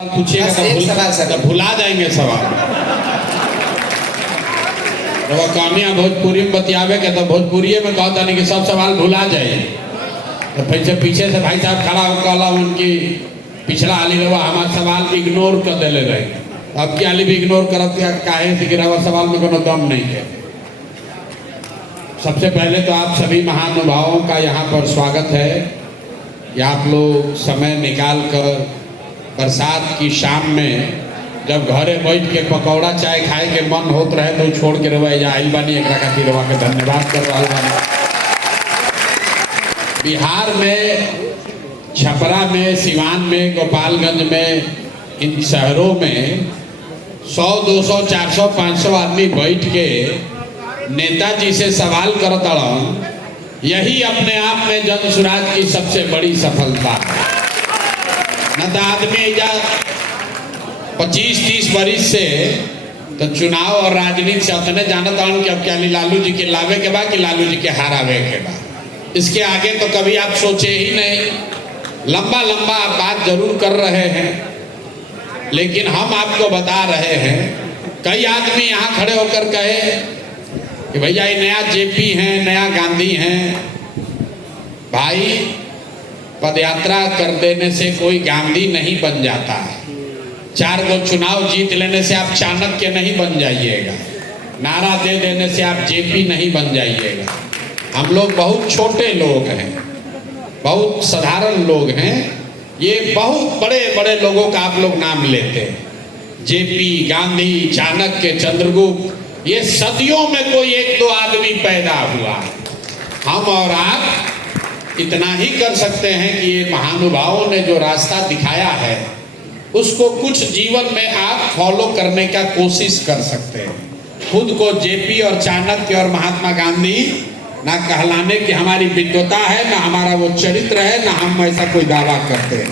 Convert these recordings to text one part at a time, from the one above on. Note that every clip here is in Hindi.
पूछिएगा तो भुला जाएंगे सवाल। तो वह कहानियाँ भोजपुरी में बतियावे के तो भोजपुरी में कहता नहीं कि सब सवाल भुला जाए। तो पीछे से भाई साहब खड़ा हो कहला उनकी पिछला आली रवा हमारे सवाल इग्नोर कर देले रहे। अब की आली भी इग्नोर करत काहे से गिरावा सवाल में कोनो दम नहीं है। सबसे पहले तो आप सभी महानुभावों का यहाँ पर स्वागत है कि आप लोग समय निकाल कर बरसात की शाम में जब घरे बैठ के पकौड़ा चाय खाए के मन होत रहे तो छोड़ के रवा जा आई बानी एक खातिर रवा के धन्यवाद कर रहा बानी। बिहार में छपरा में, सिवान में, गोपालगंज में, इन शहरों में 100, 200, 400, 500 आदमी बैठ के नेताजी से सवाल करत यही अपने आप में जन सुराज की सबसे बड़ी सफलता है। न तो आदमी जा 25-30 वर्ष से तो चुनाव और राजनीति से उतने जानत हन कि अब क्या लालू जी के लावे के बाद कि लालू जी के हारावे के बाद। इसके आगे तो कभी आप सोचे ही नहीं। लंबा लंबा आप बात जरूर कर रहे हैं, लेकिन हम आपको बता रहे हैं। कई आदमी यहाँ खड़े होकर कहे कि भैया ये नया जेपी हैं, नया गांधी हैं। भाई पदयात्रा कर देने से कोई गांधी नहीं बन जाता है। 4 गो चुनाव जीत लेने से आप चाणक्य नहीं बन जाइएगा। नारा दे देने से आप जेपी नहीं बन जाइएगा। हम लोग बहुत छोटे लोग हैं, बहुत साधारण लोग हैं। ये बहुत बड़े बड़े लोगों का आप लोग नाम लेते हैं, जेपी, गांधी, चाणक्य, चंद्रगुप्त। ये सदियों में कोई 1-2 आदमी पैदा हुआ। हम और आप इतना ही कर सकते हैं कि ये महानुभावों ने जो रास्ता दिखाया है उसको कुछ जीवन में आप फॉलो करने का कोशिश कर सकते हैं। खुद को जेपी और चाणक्य और महात्मा गांधी ना कहलाने की हमारी विद्वता है, ना हमारा वो चरित्र है, ना हम ऐसा कोई दावा करते हैं।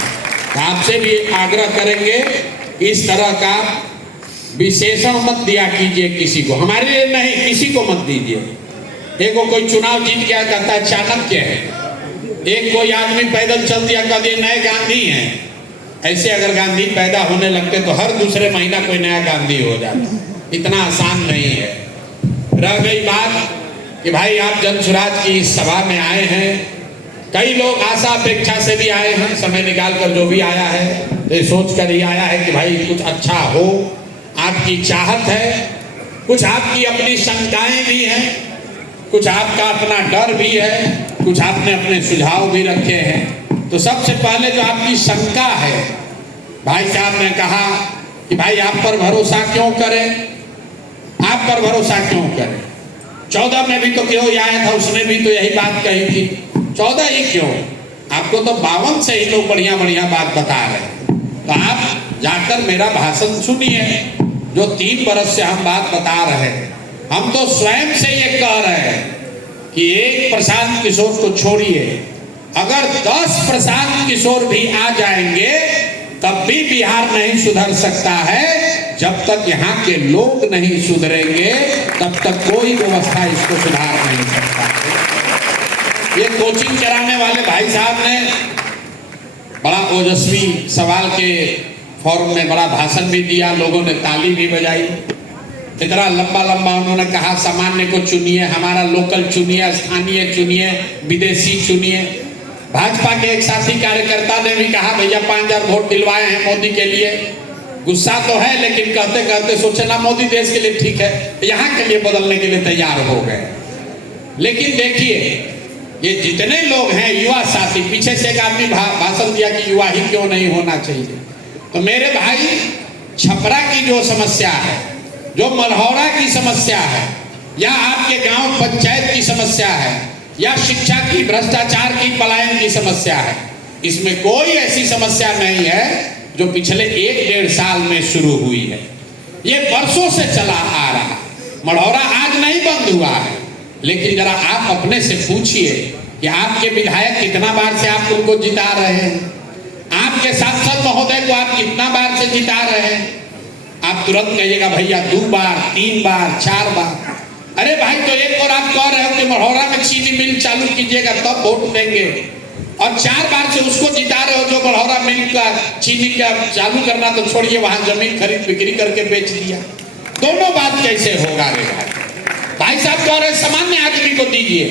तो आपसे भी आग्रह करेंगे इस तरह का विशेषण मत दिया कीजिए किसी को। हमारे लिए नहीं, किसी को मत दीजिए। एक कोई चुनाव जीत गया कहता है चाणक्य है, एक कोई आदमी पैदल चल दिया कहते नए गांधी हैं। ऐसे अगर गांधी पैदा होने लगते तो हर दूसरे महीना कोई नया गांधी हो जाता। इतना आसान नहीं है। रह गई बात कि भाई आप जनसुराज की इस सभा में आए हैं। कई लोग आशा अपेक्षा से भी आए हैं। समय निकाल कर जो भी आया है तो ये सोच कर ही आया है कि भाई कुछ अच्छा हो। आपकी चाहत है, कुछ आपकी अपनी शंकाएं भी हैं, कुछ आपका अपना डर भी है, कुछ आपने अपने सुझाव भी रखे हैं। तो सबसे पहले जो आपकी शंका है, भाई साहब ने कहा कि भाई आप पर भरोसा क्यों करें, आप पर भरोसा क्यों करें। 14 में भी तो क्यों आया था, उसने भी तो यही बात कही थी। 14 ही क्यों, आपको तो 52 से ही लोग बढ़िया बढ़िया बात बता रहे हैं। तो आप जाकर मेरा भाषण सुनिए जो 3 बरस से हम बात बता रहे हैं। हम तो स्वयं से ये कह रहे हैं कि एक प्रशांत किशोर को छोड़िए, अगर 10 प्रशांत किशोर भी आ जाएंगे तब भी बिहार नहीं सुधर सकता है। जब तक यहाँ के लोग नहीं सुधरेंगे तब तक कोई व्यवस्था इसको सुधार नहीं सकता। ये कोचिंग कराने वाले भाई साहब ने बड़ा ओजस्वी सवाल के फॉर्म में बड़ा भाषण भी दिया, लोगों ने ताली भी बजाई। इतना लंबा लंबा उन्होंने कहा सामान्य को चुनिए, हमारा लोकल चुनिए, स्थानीय चुनिए, विदेशी चुनिए। भाजपा के एक साथी कार्यकर्ता ने भी कहा भैया 5000 वोट दिलवाए हैं मोदी के लिए। गुस्सा तो है, लेकिन कहते कहते सोचे ना मोदी देश के लिए ठीक है, यहाँ के लिए बदलने के लिए तैयार हो गए। लेकिन देखिए ये जितने लोग हैं युवा साथी, पीछे से एक आदमी भाषण दिया कि युवा ही क्यों नहीं होना चाहिए। तो मेरे भाई छपरा की जो समस्या है, जो मल्हौरा की समस्या है, या आपके गांव पंचायत की समस्या है, या शिक्षा की, भ्रष्टाचार की, पलायन की समस्या है, इसमें कोई ऐसी समस्या नहीं है जो पिछले 1-1.5 साल में शुरू हुई है। ये वर्षों से चला आ रहा। मल्हौरा आज नहीं बंद हुआ है, लेकिन जरा आप अपने से पूछिए कि आपके विधायक कितना बार से आप उनको जिता रहे हैं, आपके सांसद महोदय को आप कितना बार से जिता रहे हैं। आप तुरंत कहिएगा भैया 2 बार, 3 बार, 4 बार। अरे भाई तो एक और आप कह रहे हो कि मल्हौरा में चीनी मिल चालू कीजिएगा तब वोट देंगे, और 4 बार से उसको जिता रहे हो जो बड़ौरा मिल का चीनी का चालू करना तो छोड़िए, वहां जमीन खरीद बिक्री करके बेच दिया। दोनों बात कैसे होगा रे भाई साहब कह रहे सामान्य आदमी को दीजिए।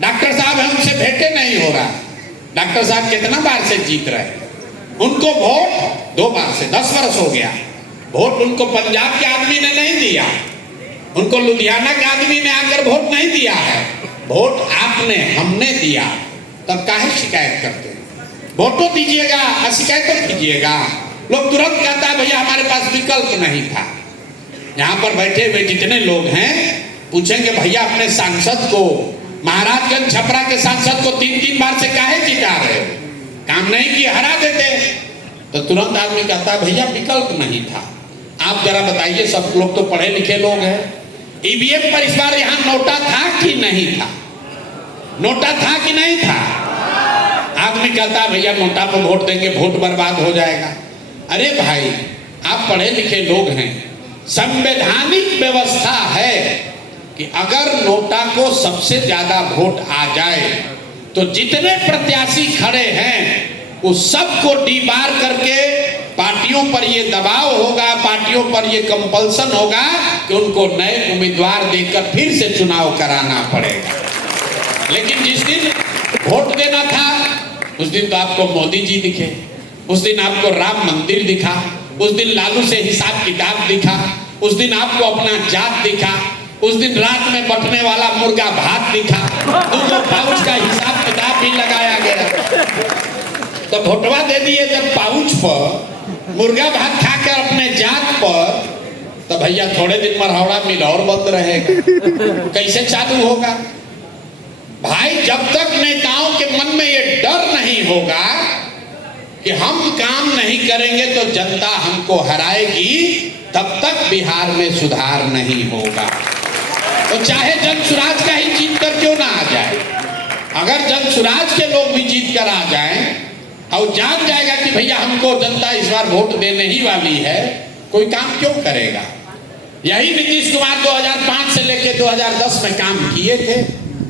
डॉक्टर साहब है उनसे भेंटे नहीं हो रहा। डॉक्टर साहब कितना बार से जीत रहे, उनको वोट 2 बार से 10 वर्ष हो गया। वोट उनको पंजाब के आदमी ने नहीं दिया, उनको लुधियाना के आदमी ने आकर वोट नहीं दिया है, वोट आपने हमने दिया। तब काहे शिकायत करते हैं? वोट तो दीजिएगा, शिकायत तो कीजिएगा। लोग तुरंत कहता है भैया हमारे पास विकल्प नहीं था। यहाँ पर बैठे हुए जितने लोग हैं पूछेंगे भैया अपने सांसद को, महाराजगंज छपरा के सांसद को 3-3 बार से काहे जिता रहे हो? काम नहीं किया हरा देते। तो तुरंत आदमी कहता है भैया विकल्प नहीं था। आप जरा बताइए, सब लोग तो पढ़े लिखे लोग हैं, ईवीएम पर इस बार यहाँ नोटा था कि नहीं था? नोटा था कि नहीं था? आदमी कहता है भैया नोटा पर वोट देंगे, वोट बर्बाद हो जाएगा। अरे भाई आप पढ़े लिखे लोग हैं, संवैधानिक व्यवस्था है कि अगर नोटा को सबसे ज्यादा वोट आ जाए तो जितने प्रत्याशी खड़े हैं उस सबको डीबार करके पार्टियों पर ये दबाव होगा, पार्टियों पर ये कंपल्सन होगा कि उनको नए उम्मीदवार देकर फिर से चुनाव कराना पड़ेगा। लेकिन जिस दिन वोट देना था उस दिन तो आपको मोदी जी दिखे, उस दिन आपको राम मंदिर दिखा, उस दिन लालू से हिसाब किताब दिखा, उस दिन आपको अपना जात दिखा, उस दिन रात में बटने वाला मुर्गा भात दिखा, 2 पाउच का हिसाब किताब भी लगाया गया। तो वोटवा दे दिए जब पाउच पर, मुर्गा भात खाकर अपने जात पर, तो भैया थोड़े दिन मरहौड़ा मिल और बंद रहेगा, कैसे चालू होगा? भाई जब तक नेताओं के मन में ये डर नहीं होगा कि हम काम नहीं करेंगे तो जनता हमको हराएगी, तब तक बिहार में सुधार नहीं होगा। तो चाहे जनसुराज का ही जीत कर क्यों ना आ जाए, अगर जनसुराज के लोग भी जीत कर आ जाएं और जान जाएगा कि भैया हमको जनता इस बार वोट देने ही वाली है, कोई काम क्यों करेगा? यही नीतीश कुमार 2005 से लेकर 2010 में काम किए थे,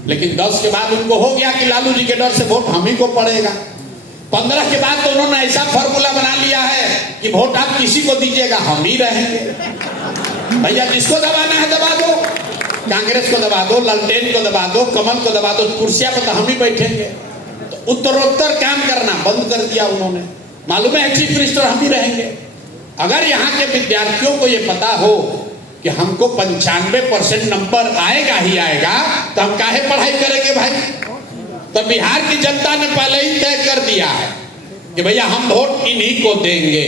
लेकिन 10 के बाद उनको हो गया कि लालू जी के डर से वोट हम ही को पड़ेगा। 15 के बाद तो उन्होंने ऐसा फॉर्मूला बना लिया है कि वोट आप किसी को दीजिएगा हम ही रहेंगे। भैया जिसको दबाना है दबा दो, कांग्रेस को दबा दो, लालटेन को दबा दो, कमल को दबा दो, कुर्सियां पर तो हम ही बैठेंगे। तो उत्तरोत्तर काम करना बंद कर दिया उन्होंने। मालूम है चीफ मिनिस्टर हम ही रहेंगे। अगर यहाँ के विद्यार्थियों को ये पता हो कि हमको 95% नंबर आएगा ही आएगा, तो हम काहे पढ़ाई करेंगे भाई? तो बिहार की जनता ने पहले ही तय कर दिया है कि भैया हम वोट इन्हीं को देंगे।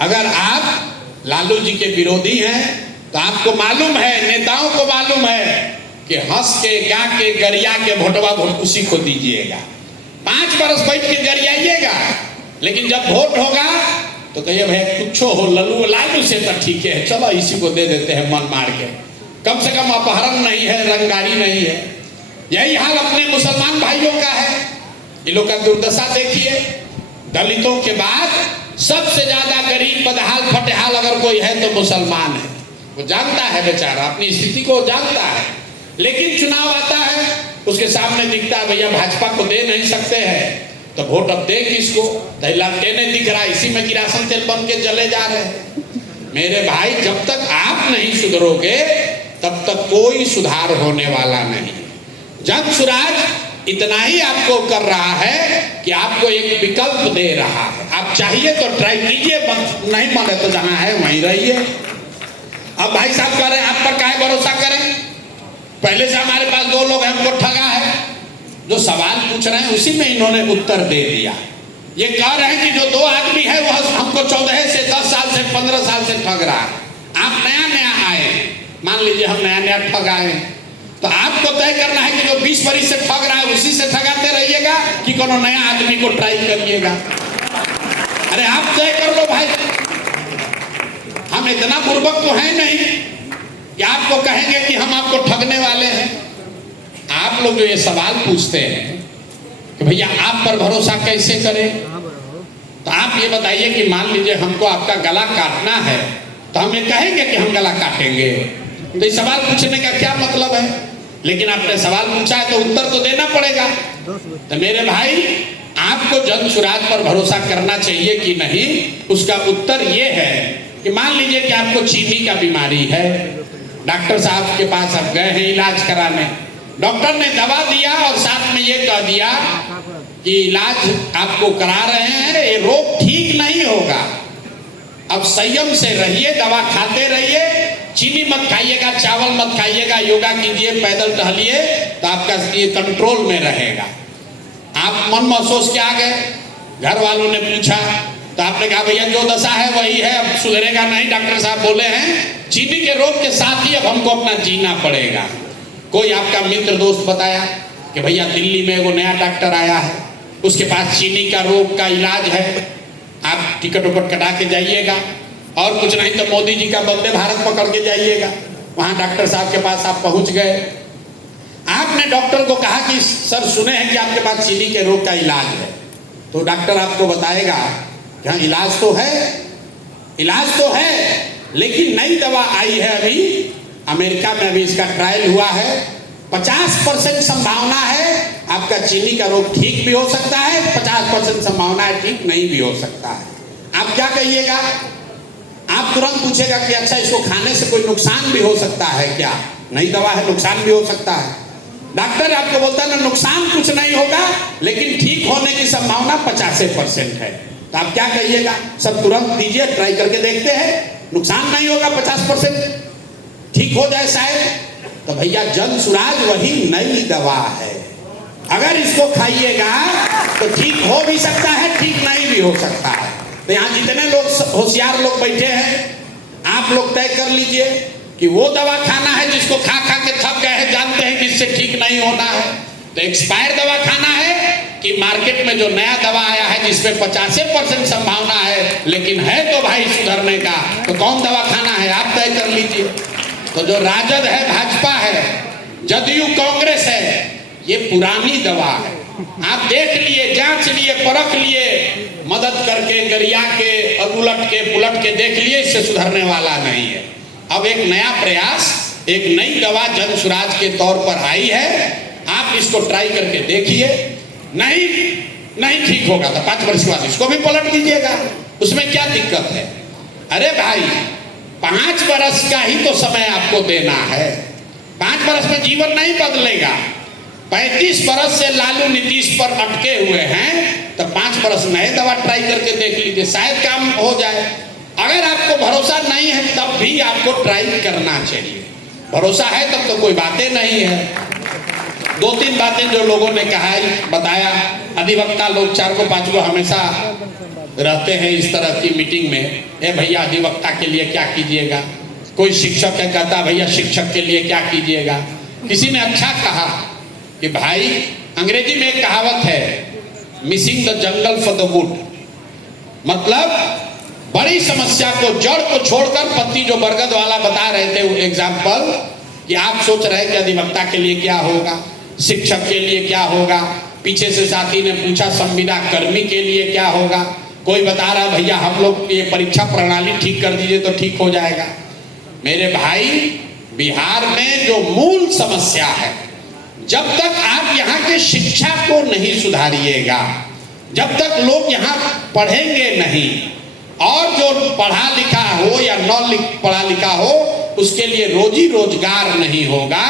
अगर आप लालू जी के विरोधी हैं तो आपको मालूम है, नेताओं को मालूम है कि हंस के गा के गरिया के वोटवा वोट उसी को दीजिएगा। 5 बरस बैठ के गरियाइएगा, लेकिन जब वोट होगा तो कहिए भैया कुछ हो लालू से तो ठीक है, चलो इसी को दे देते हैं मन मार के, कम से कम अपहरण नहीं है, रंगदारी नहीं है। यही हाल अपने मुसलमान भाइयों का है। ये लोग का दुर्दशा देखिए, दलितों के बाद सबसे ज्यादा गरीब बदहाल फटेहाल अगर कोई है तो मुसलमान है। वो जानता है बेचारा, अपनी स्थिति को जानता है, लेकिन चुनाव आता है उसके सामने दिखता है भैया भाजपा को दे नहीं सकते हैं, तो वोट अब दे किसको? लालटेने दिख रहा, इसी में किरासन तेल बन के जले जा रहे हैं। मेरे भाई जब तक आप नहीं सुधरोगे तब तक कोई सुधार होने वाला नहीं। जनसुराज इतना ही आपको कर रहा है कि आपको एक विकल्प दे रहा है। आप चाहिए तो ट्राई कीजिए, नहीं माने तो जहां है वहीं रहिए। अब भाई साहब कह रहे हैं आप पर काहे भरोसा करें? पहले से हमारे पास 2 लोग हैं, हमको ठगा है। जो सवाल पूछ रहे हैं उसी में इन्होंने उत्तर दे दिया। ये कह रहे हैं कि जो 2 आदमी है वह हमको 14 से 10 साल से 15 साल से ठग रहा है। आप नया नया आए, मान लीजिए हम नया नया ठग आए, तो आपको तय करना है कि जो 20 बरिस से ठग रहा है उसी से ठगाते रहिएगा कि कोनो नया आदमी को ट्राई करिएगा। अरे आप तय कर लो भाई। हम इतना बुर्बक तो है नहीं कि आपको कहेंगे कि हम आपको ठगने वाले हैं। आप लोग जो ये सवाल पूछते हैं कि भैया आप पर भरोसा कैसे करें, तो आप ये बताइए कि मान लीजिए हमको आपका गला काटना है तो हम ये कहेंगे कि हम गला काटेंगे? तो ये सवाल पूछने का क्या मतलब है? लेकिन आपने सवाल पूछा है तो उत्तर तो देना पड़ेगा। तो मेरे भाई, आपको जन सुराज पर भरोसा करना चाहिए कि नहीं, उसका उत्तर ये है कि मान लीजिए कि आपको चीनी का बीमारी है, डॉक्टर साहब के पास आप गए हैं इलाज कराने, डॉक्टर ने दवा दिया और साथ में ये कह दिया कि इलाज आपको करा रहे हैं, ये रोग ठीक नहीं होगा, अब संयम से रहिए, दवा खाते रहिए, चीनी मत खाइएगा, चावल मत खाइएगा, योगा कीजिए, पैदल टहलिए, तो आपका ये कंट्रोल में रहेगा। आप मन महसूस के आ गए, घर वालों ने पूछा तो आपने कहा भैया जो दशा है वही है, अब सुधरेगा नहीं, डॉक्टर साहब बोले हैं चीनी के रोग के साथ ही अब हमको अपना जीना पड़ेगा। कोई आपका मित्र दोस्त बताया कि भैया दिल्ली में वो नया डॉक्टर आया है, उसके पास चीनी का रोग का इलाज है, आप टिकट उकट कटा के जाइएगा, और कुछ नहीं तो मोदी जी का वंदे भारत पकड़ के जाइएगा। वहाँ डॉक्टर साहब के पास आप पहुँच गए, आपने डॉक्टर को कहा कि सर सुने हैं कि आपके पास चीनी के रोग का इलाज है, तो डॉक्टर आपको बताएगा कि हाँ इलाज तो है, इलाज तो है, लेकिन नई दवा आई है अभी अमेरिका में, अभी इसका ट्रायल हुआ है, 50% संभावना है आपका चीनी का रोग ठीक भी हो सकता है, 50% संभावना है ठीक नहीं भी हो सकता है। आप क्या कहिएगा? आप तुरंत पूछेगा कि अच्छा इसको खाने से कोई नुकसान भी हो सकता है क्या? नई दवा है, नुकसान भी हो सकता है। डॉक्टर आपको बोलता है ना नुकसान कुछ नहीं होगा, लेकिन ठीक होने की संभावना 50% है, तो आप क्या कहिएगा? सब तुरंत दीजिए, ट्राई करके देखते हैं, नुकसान नहीं होगा, 50% ठीक हो जाए शायद। तो भैया जन सुराज वही नई दवा है, अगर इसको खाइएगा तो ठीक हो भी सकता है, ठीक नहीं भी हो सकता है। तो यहाँ जितने लोग होशियार लोग बैठे हैं, आप लोग तय कर लीजिए कि वो दवा खाना है जिसको खा खा के थक गए हैं, जानते हैं कि इससे ठीक नहीं होना है, तो एक्सपायर दवा खाना है कि मार्केट में जो नया दवा आया है जिसमें 50% संभावना है लेकिन है तो भाई सुधरने का, तो कौन दवा खाना है आप तय कर लीजिए। तो जो राजद है, भाजपा है, जदयू, कांग्रेस है, ये पुरानी दवा है, आप देख लिए, जांच लिए, परख लिए, मदद करके, गरिया के और उलट के पुलट के देख लिए, इससे सुधरने वाला नहीं है। अब एक नया प्रयास, एक नई दवा जन सुराज के तौर पर आई है, आप इसको ट्राई करके देखिए, नहीं ठीक होगा तो 5 वर्ष के बाद इसको भी पलट दीजिएगा, उसमें क्या दिक्कत है? अरे भाई 5 वर्ष का ही तो समय आपको देना है, 5 वर्ष में जीवन नहीं बदलेगा। 35 वर्ष से लालू नीतीश पर अटके हुए हैं, तो 5 वर्ष नए दवा ट्राई करके देख लीजिए, शायद काम हो जाए। अगर आपको भरोसा नहीं है तब भी आपको ट्राई करना चाहिए, भरोसा है तब तो कोई बातें नहीं है। 2-3 बातें जो लोगों ने कहा बताया, अधिवक्ता लोग 4 को 5 को हमेशा रहते हैं इस तरह की मीटिंग में, ए भैया अधिवक्ता के लिए क्या कीजिएगा, कोई शिक्षक है कहता भैया शिक्षक के लिए क्या कीजिएगा। किसी ने अच्छा कहा कि भाई अंग्रेजी में एक कहावत है, missing the jungle for the wood, मतलब बड़ी समस्या को, जड़ को छोड़कर पत्ती, जो बरगद वाला बता रहे थे एग्जाम्पल, कि आप सोच रहे कि अधिवक्ता के लिए क्या होगा, शिक्षक के लिए क्या होगा, पीछे से साथी ने पूछा संविदा कर्मी के लिए क्या होगा, कोई बता रहा भैया हम लोग ये परीक्षा प्रणाली ठीक कर दीजिए तो ठीक हो जाएगा। मेरे भाई बिहार में जो मूल समस्या है, जब तक आप यहाँ के शिक्षा को नहीं सुधारिएगा, जब तक लोग यहाँ पढ़ेंगे नहीं, और जो पढ़ा लिखा हो या न पढ़ा लिखा हो उसके लिए रोजी रोजगार नहीं होगा,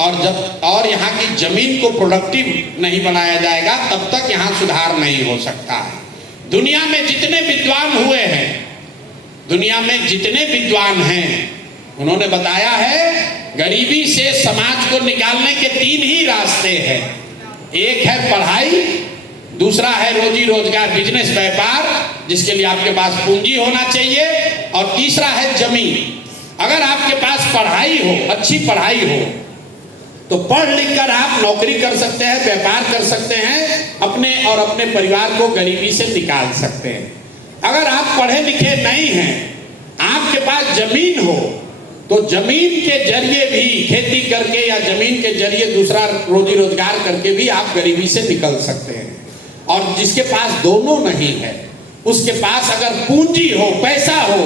और यहाँ की जमीन को प्रोडक्टिव नहीं बनाया जाएगा, तब तक यहाँ सुधार नहीं हो सकता है। दुनिया में जितने विद्वान हुए हैं, दुनिया में जितने विद्वान हैं, उन्होंने बताया है गरीबी से समाज को निकालने के 3 ही रास्ते हैं। एक है पढ़ाई, दूसरा है रोजी रोजगार, बिजनेस, व्यापार, जिसके लिए आपके पास पूंजी होना चाहिए, और तीसरा है जमीन। अगर आपके पास पढ़ाई हो, अच्छी पढ़ाई हो, तो पढ़ लिख कर आप नौकरी कर सकते हैं, व्यापार कर सकते हैं, अपने और अपने परिवार को गरीबी से निकाल सकते हैं। अगर आप पढ़े लिखे नहीं हैं, आपके पास जमीन हो, तो जमीन के जरिए भी खेती करके या जमीन के जरिए दूसरा रोजी रोजगार करके भी आप गरीबी से निकल सकते हैं। और जिसके पास दोनों नहीं है, उसके पास अगर पूंजी हो, पैसा हो,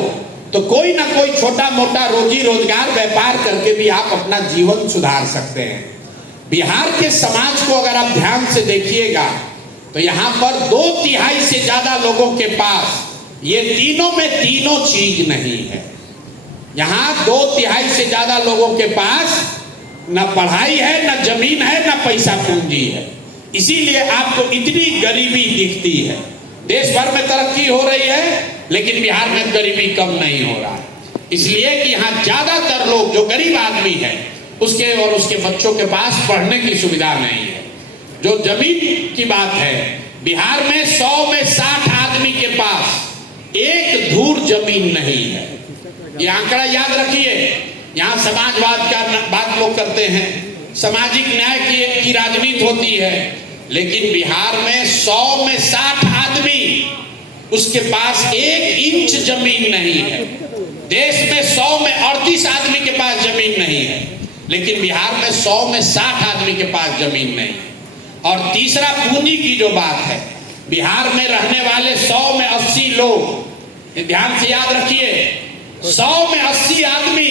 तो कोई ना कोई छोटा मोटा रोजी रोजगार व्यापार करके भी आप अपना जीवन सुधार सकते हैं। बिहार के समाज को अगर आप ध्यान से देखिएगा तो यहाँ पर 2/3 से ज्यादा लोगों के पास ये तीनों में तीनों चीज नहीं है। यहाँ 2/3 से ज्यादा लोगों के पास न पढ़ाई है, न जमीन है, न पैसा पूंजी है। इसीलिए आपको इतनी गरीबी दिखती है। देश भर में तरक्की हो रही है लेकिन बिहार में गरीबी कम नहीं हो रहा है। इसलिए कि यहाँ ज्यादातर लोग जो गरीब आदमी है उसके और उसके बच्चों के पास पढ़ने की सुविधा नहीं है। जो जमीन की बात है, बिहार में 100 में 60 आदमी के पास एक धूर जमीन नहीं है। ये आंकड़ा याद रखिए। यहाँ समाजवाद का बात लोग करते हैं, सामाजिक न्याय की राजनीति होती है, लेकिन बिहार में 100 में 60 आदमी उसके पास 1 इंच जमीन नहीं है। देश में 100 में 38 आदमी के पास जमीन नहीं है, लेकिन बिहार में 100 में 60 आदमी के पास जमीन नहीं है। और तीसरा पूंजी की जो बात है, बिहार में रहने वाले 100 में 80 लोग, ध्यान से याद रखिए, 100 में 80 आदमी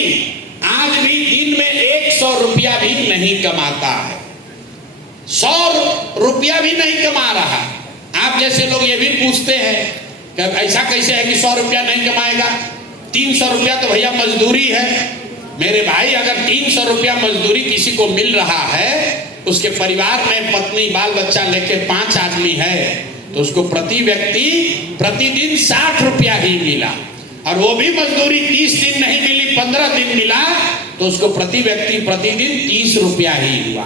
आज भी दिन में 100 रुपया भी नहीं कमाता है। 100 रुपया भी नहीं कमा रहा। आप जैसे लोग ये भी पूछते हैं कि ऐसा कैसे है कि 100 रुपया नहीं कमाएगा, 300 रुपया तो भैया मजदूरी है। मेरे भाई, अगर 300 रुपया मजदूरी किसी को मिल रहा है, उसके परिवार में पत्नी बाल बच्चा लेके 5 आदमी है, तो उसको प्रति व्यक्ति प्रतिदिन 60 रुपया ही मिला। और वो भी मजदूरी 30 दिन नहीं मिली, 15 दिन मिला, तो उसको प्रति व्यक्ति प्रतिदिन 30 रुपया ही हुआ।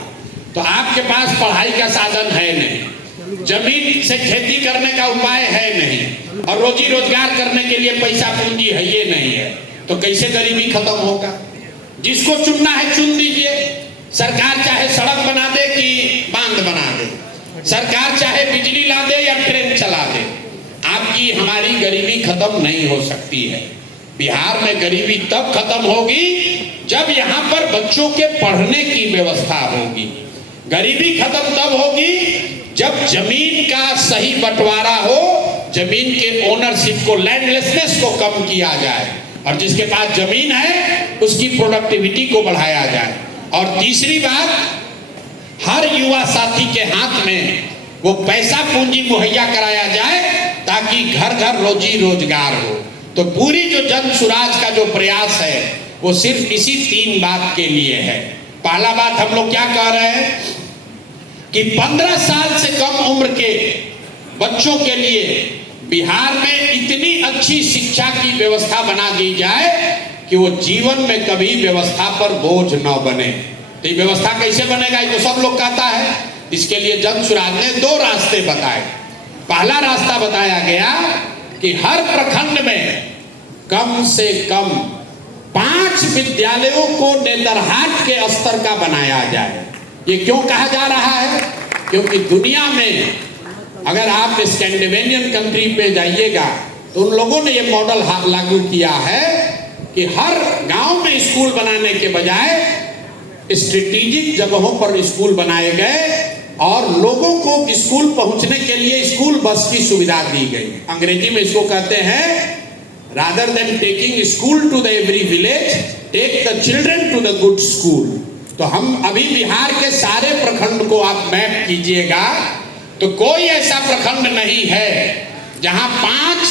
तो आपके पास पढ़ाई का साधन है नहीं, जमीन से खेती करने का उपाय है नहीं, और रोजी रोजगार करने के लिए पैसा पूंजी है ये नहीं है, तो कैसे गरीबी खत्म होगा? जिसको चुनना है चुन दीजिए। सरकार चाहे सड़क बना दे कि बांध बना दे, सरकार चाहे बिजली ला दे या ट्रेन चला दे, आपकी हमारी गरीबी खत्म नहीं हो सकती है। बिहार में गरीबी तब खत्म होगी जब यहाँ पर बच्चों के पढ़ने की व्यवस्था होगी। गरीबी खत्म तब होगी जब जमीन का सही बंटवारा हो, जमीन के ओनरशिप को, लैंडलेसनेस को कम किया जाए, और जिसके पास जमीन है उसकी प्रोडक्टिविटी को बढ़ाया जाए। और तीसरी बात, हर युवा साथी के हाथ में वो पैसा पूंजी मुहैया कराया जाए ताकि घर घर रोजी रोजगार हो। तो पूरी जो जन सुराज का जो प्रयास है वो सिर्फ इसी 3 बात के लिए है। पहला बात हम लोग क्या कह रहे हैं कि 15 साल से कम उम्र के बच्चों के लिए बिहार में इतनी अच्छी शिक्षा की व्यवस्था बना दी जाए कि वो जीवन में कभी व्यवस्था पर बोझ न बने। तो ये व्यवस्था कैसे बनेगा, ये तो सब लोग कहता है। इसके लिए जन सुराज ने 2 रास्ते बताए। पहला रास्ता बताया गया कि हर प्रखंड में कम से कम 5 विद्यालयों को नेतरहाट के स्तर का बनाया जाए। ये क्यों कहा जा रहा है? क्योंकि दुनिया में अगर आप स्कैंडिनेवियन कंट्री पे जाइएगा तो उन लोगों ने ये मॉडल लागू किया है कि हर गांव में स्कूल बनाने के बजाय स्ट्रेटेजिक जगहों पर स्कूल बनाए गए और लोगों को स्कूल पहुंचने के लिए स्कूल बस की सुविधा दी गई। अंग्रेजी में इसको कहते हैं, rather than taking school to the every village, take the children to the good school. तो हम अभी बिहार के सारे प्रखंड को आप मैप कीजिएगा तो कोई ऐसा प्रखंड नहीं है जहां 5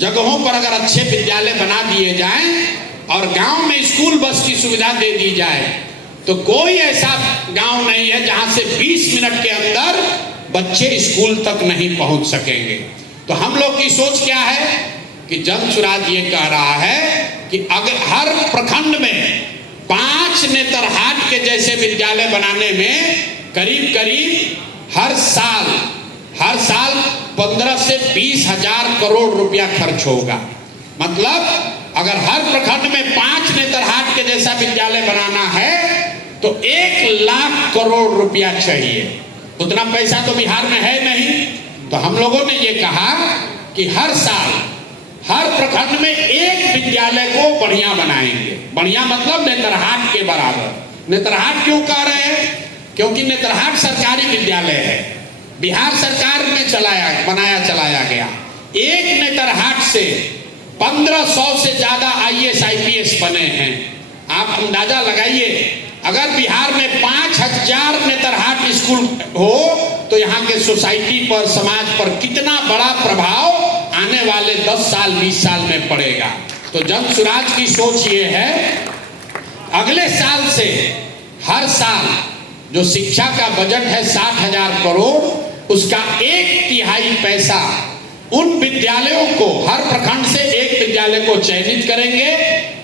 जगहों पर अगर अच्छे विद्यालय बना दिए जाएं और गांव में स्कूल बस की सुविधा दे दी जाए, तो कोई ऐसा गांव नहीं है जहां से 20 मिनट के अंदर बच्चे स्कूल तक नहीं पहुंच सकेंगे। तो हम लोग की सोच क्या है कि जन सुराज ये कह रहा है कि अगर हर प्रखंड में 5 नेतरहाट के जैसे विद्यालय बनाने में करीब करीब हर साल 15 से 20 हजार करोड़ रुपया खर्च होगा। मतलब अगर हर प्रखंड में 5 नेतरहाट के जैसा विद्यालय बनाना है तो 1 लाख करोड़ रुपया चाहिए। उतना पैसा तो बिहार में है नहीं। तो हम लोगों ने ये कहा कि हर साल हर प्रखंड में एक विद्यालय को बढ़िया बनाएंगे। बढ़िया मतलब नेतरहाट के बराबर। नेतरहाट क्यों कह रहे हैं? क्योंकि नेतरहाट सरकारी विद्यालय है, बिहार सरकार में बनाया चलाया गया। एक नेतरहाट से 1500 से ज्यादा IAS IPS बने हैं। आप अंदाजा लगाइए, अगर बिहार में 5000 नेतरहाट स्कूल हो तो यहाँ के सोसाइटी पर, समाज पर कितना बड़ा प्रभाव आने वाले 10 साल 20 साल में पड़ेगा। तो जन सुराज की सोच ये है, अगले साल से हर साल जो शिक्षा का बजट है 60,000 करोड़, उसका 1/3 पैसा उन विद्यालयों को, हर प्रखंड से एक विद्यालय को चयनित करेंगे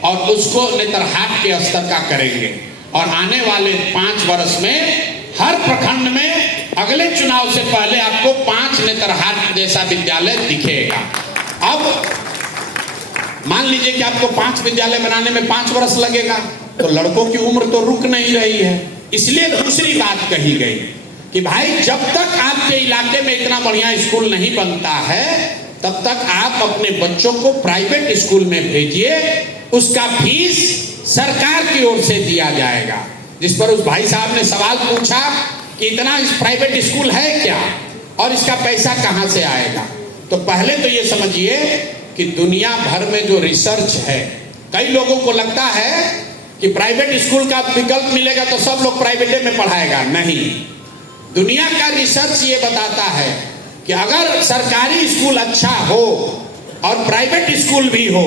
और उसको नेतरहाट के स्तर का करेंगे। और आने वाले 5 वर्ष में हर प्रखंड में अगले चुनाव से पहले आपको 5 नेतरहाट जैसा विद्यालय दिखेगा। अब मान लीजिए कि आपको 5 विद्यालय बनाने में 5 वर्ष लगेगा, तो लड़कों की उम्र तो रुक नहीं रही है। इसलिए दूसरी बात कही गई कि भाई जब तक आपके इलाके में इतना बढ़िया स्कूल नहीं बनता है, तब तक आप अपने बच्चों को प्राइवेट स्कूल में भेजिए, उसका फीस सरकार की ओर से दिया जाएगा। जिस पर उस भाई साहब ने सवाल पूछा कि इतना इस प्राइवेट स्कूल है क्या और इसका पैसा कहाँ से आएगा, तो पहले तो ये समझिए कि दुनिया भर में जो रिसर्च है, कई लोगों को लगता है कि प्राइवेट स्कूल का विकल्प मिलेगा तो सब लोग प्राइवेट में पढ़ाएगा। नहीं, दुनिया का रिसर्च ये बताता है कि अगर सरकारी स्कूल अच्छा हो और प्राइवेट स्कूल भी हो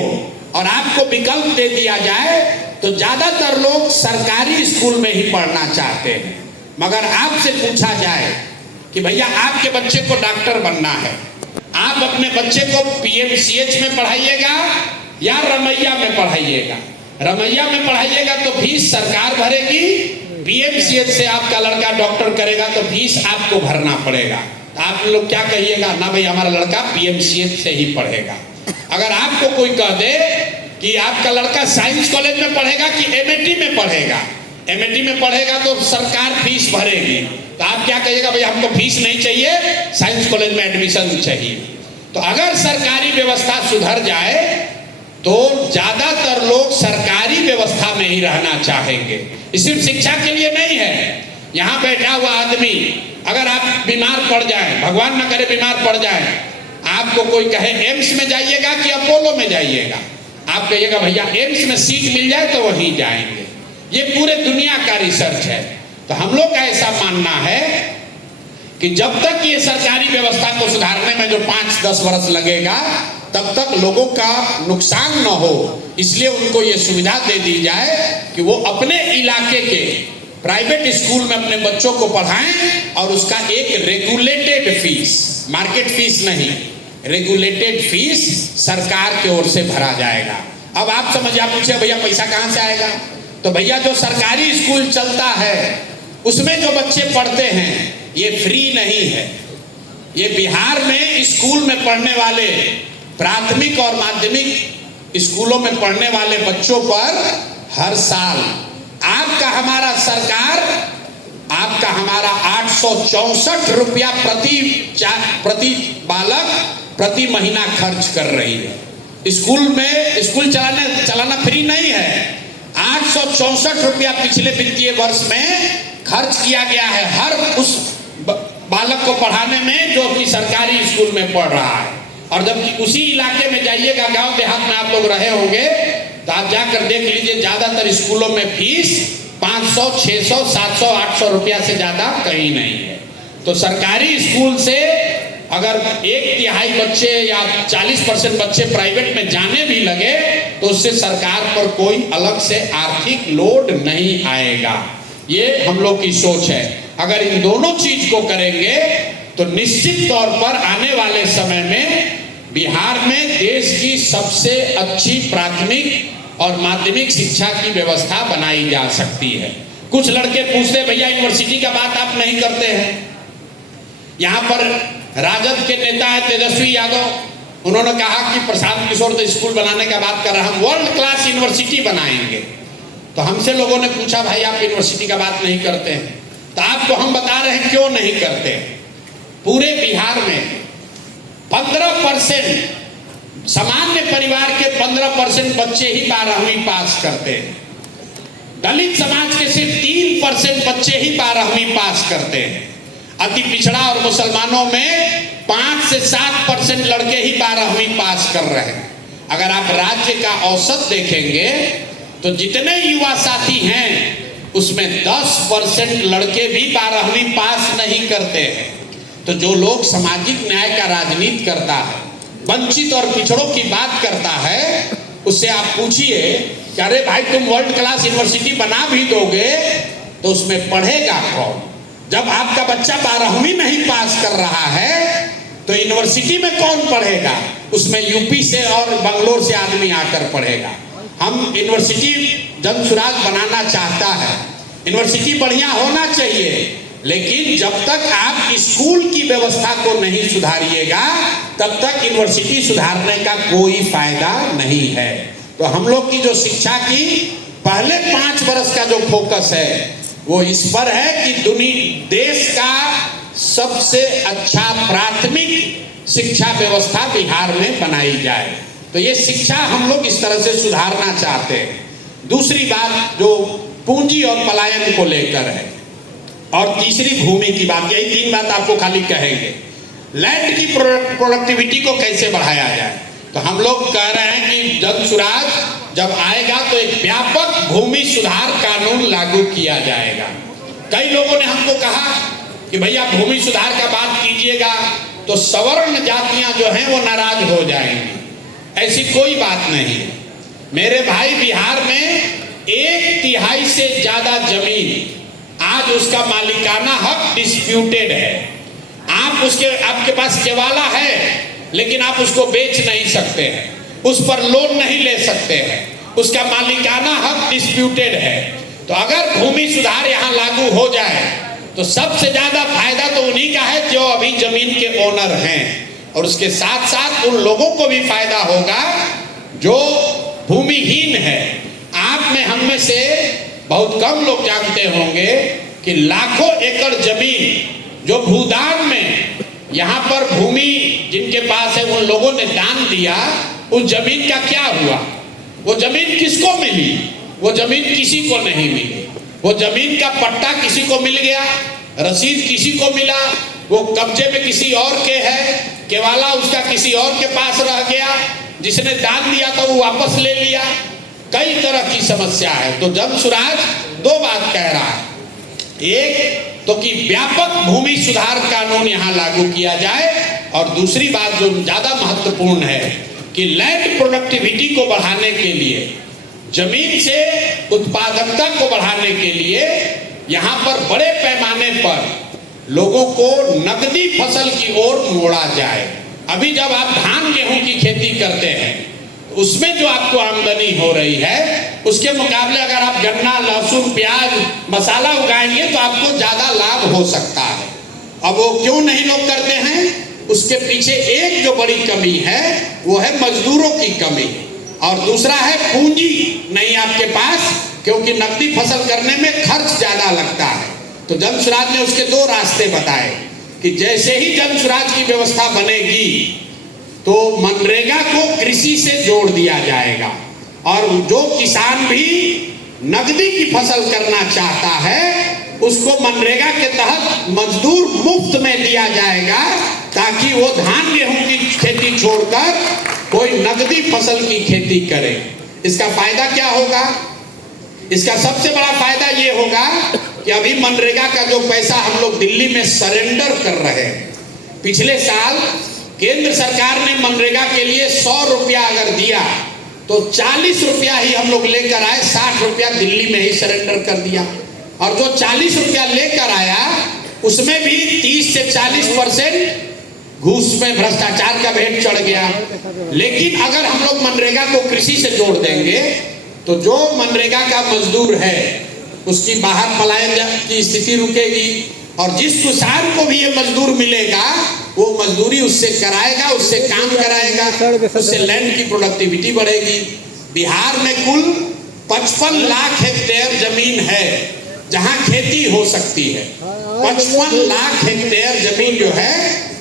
और आपको विकल्प दे दिया जाए तो ज्यादातर लोग सरकारी स्कूल में ही पढ़ना चाहते हैं। मगर आपसे पूछा जाए कि भैया आपके बच्चे को डॉक्टर बनना है, आप अपने बच्चे को PMCH में पढ़ाइएगा या रमैया में पढ़ाइएगा? रमैया में पढ़ाइएगा तो फीस सरकार भरेगी, PMCH से आपका लड़का डॉक्टर करेगा तो फीस आपको भरना पड़ेगा। तो आप लोग क्या कहिएगा? ना भाई हमारा लड़का PMCH से ही पढ़ेगा। अगर आपको कोई कह दे कि आपका लड़का साइंस कॉलेज में पढ़ेगा कि MIT में पढ़ेगा, MIT में पढ़ेगा तो सरकार फीस भरेगी, तो आप क्या कहिएगा? भाई हमको फीस नहीं चाहिए, साइंस कॉलेज में एडमिशन चाहिए। तो अगर सरकारी व्यवस्था सुधर जाए तो ज्यादातर लोग सरकारी व्यवस्था में ही रहना चाहेंगे। सिर्फ शिक्षा के लिए नहीं है, यहाँ बैठा हुआ आदमी अगर आप बीमार पड़ जाए, भगवान ना करे बीमार पड़ जाए, आपको कोई कहे एम्स में जाइएगा कि अपोलो में जाइएगा, आप कहिएगा भैया एम्स में सीट मिल जाए तो वहीं जाएंगे। ये पूरे दुनिया का रिसर्च है। तो हम लोग का ऐसा मानना है कि जब तक ये सरकारी व्यवस्था को सुधारने में जो 5-10 वर्ष लगेगा, तब तक लोगों का नुकसान न हो, इसलिए उनको ये सुविधा दे दी जाए कि वो अपने इलाके के प्राइवेट स्कूल में अपने बच्चों को पढ़ाएं और उसका एक रेगुलेटेड फीस, मार्केट फीस नहीं, रेगुलेटेड फीस सरकार की ओर से भरा जाएगा। अब आप समझिए, आप पूछे भैया पैसा कहाँ से आएगा? तो भैया जो सरकारी स्कूल चलता है उसमें जो बच्चे पढ़ते हैं ये फ्री नहीं है। ये बिहार में स्कूल में पढ़ने वाले, प्राथमिक और माध्यमिक स्कूलों में पढ़ने वाले बच्चों पर हर साल आपका हमारा सरकार, आपका हमारा 864 रुपया प्रति बालक प्रति महीना खर्च कर रही है। स्कूल में स्कूल चलाना फ्री नहीं है। 864 रुपया पिछले वित्तीय वर्ष में खर्च किया गया है हर उस बालक को पढ़ाने में जो कि सरकारी स्कूल में पढ़ रहा है। और जबकि उसी इलाके में जाइएगा, गांव देहात में आप लोग रहे होंगे, तो आप जाकर देख लीजिए ज्यादातर स्कूलों में फीस 500, 600, 700, 800 रुपया से ज्यादा कहीं नहीं है। तो सरकारी स्कूल से अगर 1/3 बच्चे या 40% बच्चे प्राइवेट में जाने भी लगे तो उससे सरकार पर कोई अलग से आर्थिक लोड नहीं आएगा। ये हम लोग की सोच है। अगर इन दोनों चीज को करेंगे तो निश्चित तौर पर आने वाले समय में बिहार में देश की सबसे अच्छी प्राथमिक और माध्यमिक शिक्षा की व्यवस्था बनाई जा सकती है। कुछ लड़के पूछते भैया यूनिवर्सिटी का बात आप नहीं करते हैं। यहाँ पर राजद के नेता है तेजस्वी यादव, उन्होंने कहा कि प्रशांत किशोर तो स्कूल बनाने का बात कर रहे हैं, हम वर्ल्ड क्लास यूनिवर्सिटी बनाएंगे। तो हमसे लोगों ने पूछा भाई आप यूनिवर्सिटी का बात नहीं करते हैं, तो आपको हम बता रहे हैं क्यों नहीं करते हैं। पूरे बिहार में 15% सामान्य परिवार के 15% बच्चे ही 12वीं पास करते हैं। दलित समाज के सिर्फ 3% बच्चे ही 12वीं पास करते हैं। अति पिछड़ा और मुसलमानों में 5 से 7% लड़के ही 12वीं पास कर रहे हैं। अगर आप राज्य का औसत देखेंगे तो जितने युवा साथी हैं उसमें 10% लड़के भी 12वीं पास नहीं करते हैं। तो जो लोग सामाजिक न्याय का राजनीति करता है, वंचित और पिछड़ों की बात करता है, उससे आप पूछिए कि अरे भाई तुम वर्ल्ड क्लास यूनिवर्सिटी बना भी दोगे तो उसमें पढ़ेगा कौन? जब आपका बच्चा 12वीं नहीं पास कर रहा है तो यूनिवर्सिटी में कौन पढ़ेगा? उसमें यूपी से और बंगलोर से आदमी आकर पढ़ेगा। हम यूनिवर्सिटी जनसुराज बनाना चाहता है, यूनिवर्सिटी बढ़िया होना चाहिए, लेकिन जब तक आप स्कूल की व्यवस्था को नहीं सुधारिएगा तब तक यूनिवर्सिटी सुधारने का कोई फायदा नहीं है। तो हम लोग की जो शिक्षा की पहले 5 वर्ष का जो फोकस है वो इस पर है कि देश का सबसे अच्छा प्राथमिक शिक्षा व्यवस्था बिहार में बनाई जाए। तो ये शिक्षा हम लोग इस तरह से सुधारना चाहते हैं। दूसरी बात जो पूंजी और पलायन को लेकर है, और तीसरी भूमि की बात, यही 3 बात आपको खाली कहेंगे। लैंड की प्रोडक्टिविटी को कैसे बढ़ाया जाए? तो हम लोग कह रहे हैं कि जनसुराज जब आएगा तो एक व्यापक भूमि सुधार कानून लागू किया जाएगा। कई लोगों ने हमको कहा कि भैया भूमि सुधार का बात कीजिएगा तो सवर्ण जातियां जो हैं वो नाराज हो जाएंगी। ऐसी कोई बात नहीं है मेरे भाई। बिहार में 1/3 से ज्यादा जमीन आज उसका मालिकाना हक डिस्प्यूटेड है। आपके पास केवाला है लेकिन आप उसको बेच नहीं सकते हैं, उस पर लोन नहीं ले सकते हैं, उसका मालिकाना हक डिस्प्यूटेड है। तो अगर भूमि सुधार यहाँ लागू हो जाए तो सबसे ज्यादा फायदा तो उन्हीं का है जो अभी जमीन के ओनर हैं, और उसके साथ साथ उन लोगों को भी फायदा होगा जो भूमिहीन है। आप में हम में से बहुत कम लोग जानते होंगे कि लाखों एकड़ जमीन जो भूदान में यहाँ पर भूमि जिनके पास है उन लोगों ने दान दिया, उस जमीन का क्या हुआ? वो जमीन किसको मिली? वो जमीन किसी को नहीं मिली। वो जमीन का पट्टा किसी को मिल गया, रसीद किसी को मिला, वो कब्जे में किसी और के है, केवाला उसका किसी और के पास रह गया, जिसने दान दिया था वो वापस ले लिया। कई तरह की समस्या है। तो जनसुराज 2 बात कह रहा है, एक तो कि व्यापक भूमि सुधार कानून यहाँ लागू किया जाए, और दूसरी बात जो ज्यादा महत्वपूर्ण है कि लैंड प्रोडक्टिविटी को बढ़ाने के लिए, जमीन से उत्पादकता को बढ़ाने के लिए यहाँ पर बड़े पैमाने पर लोगों को नकदी फसल की ओर मोड़ा जाए। अभी जब आप धान गेहूं की खेती करते हैं उसमें जो आपको आमदनी हो रही है उसके मुकाबले अगर आप गन्ना, लहसुन, प्याज, मसाला उगाएंगे तो आपको ज्यादा लाभ हो सकता है। अब वो क्यों नहीं लोग करते हैं? उसके पीछे एक जो बड़ी कमी है वो है मजदूरों की कमी, और दूसरा है पूंजी नहीं आपके पास, क्योंकि नकदी फसल करने में खर्च ज्यादा लगता है। तो जनसुराज ने उसके 2 रास्ते बताए कि जैसे ही जनसुराज की व्यवस्था बनेगी तो मनरेगा को कृषि से जोड़ दिया जाएगा, और जो किसान भी नकदी की फसल करना चाहता है उसको मनरेगा के तहत मजदूर मुफ्त में दिया जाएगा, ताकि वो धान गेहूं की खेती छोड़कर कोई नकदी फसल की खेती करे। इसका फायदा क्या होगा? इसका सबसे बड़ा फायदा ये होगा कि अभी मनरेगा का जो पैसा हम लोग दिल्ली में सरेंडर कर रहे हैं, पिछले साल केंद्र सरकार ने मनरेगा के लिए 100 रुपया अगर दिया तो 40 रुपया ही हम लोग लेकर आए, 60 रुपया दिल्ली में ही सरेंडर कर दिया। और जो 40 रुपया लेकर आया उसमें भी 30 से 40% घूस में भ्रष्टाचार का भेद चढ़ गया। लेकिन अगर हम लोग मनरेगा को कृषि से जोड़ देंगे तो जो मनरेगा का मजदूर है उसकी बाहर पलायन की स्थिति रुकेगी, और जिस किसान को भी ये मजदूर मिलेगा वो मजदूरी उससे कराएगा, उससे काम कराएगा, उससे लैंड की प्रोडक्टिविटी बढ़ेगी। बिहार में कुल 55 लाख हेक्टेयर जमीन है जहां खेती हो सकती है। 55 लाख हेक्टेयर जमीन जो है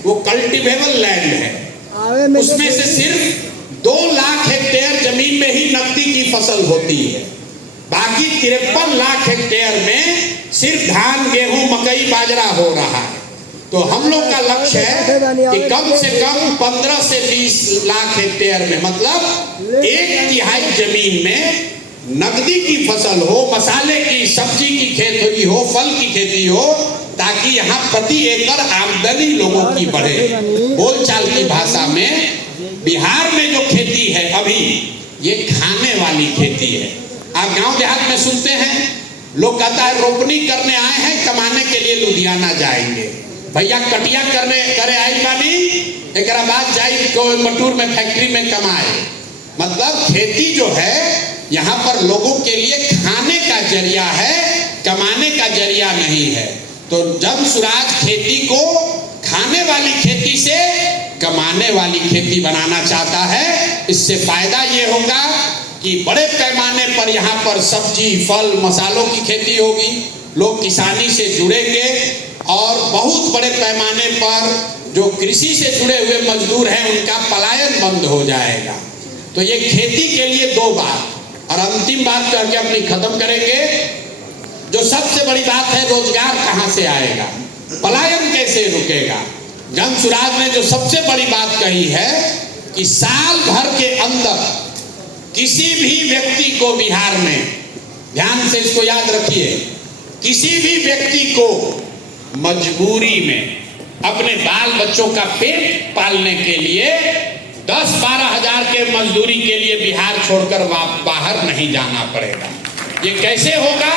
वो कल्टीवेबल लैंड है। उसमें से सिर्फ 2 लाख हेक्टेयर जमीन में ही नकदी की फसल होती है। बाकी 53 लाख हेक्टेयर में सिर्फ धान, गेहूं, मकई, बाजरा हो रहा है। तो हम लोग का लक्ष्य है कि कम से कम 15 से 20 लाख हेक्टेयर में, मतलब 1/3 जमीन में नकदी की फसल हो, मसाले की, सब्जी की खेती हो, फल की खेती हो, ताकि यहाँ प्रति एकड़ आमदनी लोगों की बढ़े। बोलचाल की भाषा में बिहार में जो खेती है अभी, ये खाने वाली खेती है। आप गांव देहात में सुनते हैं, लोग कहता है रोपनी करने आए हैं, कमाने के लिए लुधियाना जाएंगे। भैया कटिया करे आई बानी, एक बाद जाई कोयम्बटूर में फैक्ट्री में कमाए। मतलब खेती जो है यहाँ पर लोगों के लिए खाने का जरिया है, कमाने का जरिया नहीं है। तो जब स्वराज खेती को खाने वाली खेती से कमाने वाली खेती बनाना चाहता है, इससे फायदा ये होगा कि बड़े पैमाने पर यहाँ पर सब्जी, फल, मसालों की खेती होगी, लोग किसानी से जुड़ेंगे और बहुत बड़े पैमाने पर जो कृषि से जुड़े हुए मजदूर हैं उनका पलायन बंद हो जाएगा। तो ये खेती के लिए दो बात, और अंतिम बात करके अपनी खत्म करेंगे। जो सबसे बड़ी बात है, रोजगार कहाँ से आएगा, पलायन कैसे रुकेगा। जन स्वराज ने जो सबसे बड़ी बात कही है कि साल भर के अंदर किसी भी व्यक्ति को बिहार में, ध्यान से इसको याद रखिए, किसी भी व्यक्ति को मजबूरी में अपने बाल बच्चों का पेट पालने के लिए 10-12 हजार के मजदूरी के लिए बिहार छोड़कर बाहर नहीं जाना पड़ेगा। ये कैसे होगा,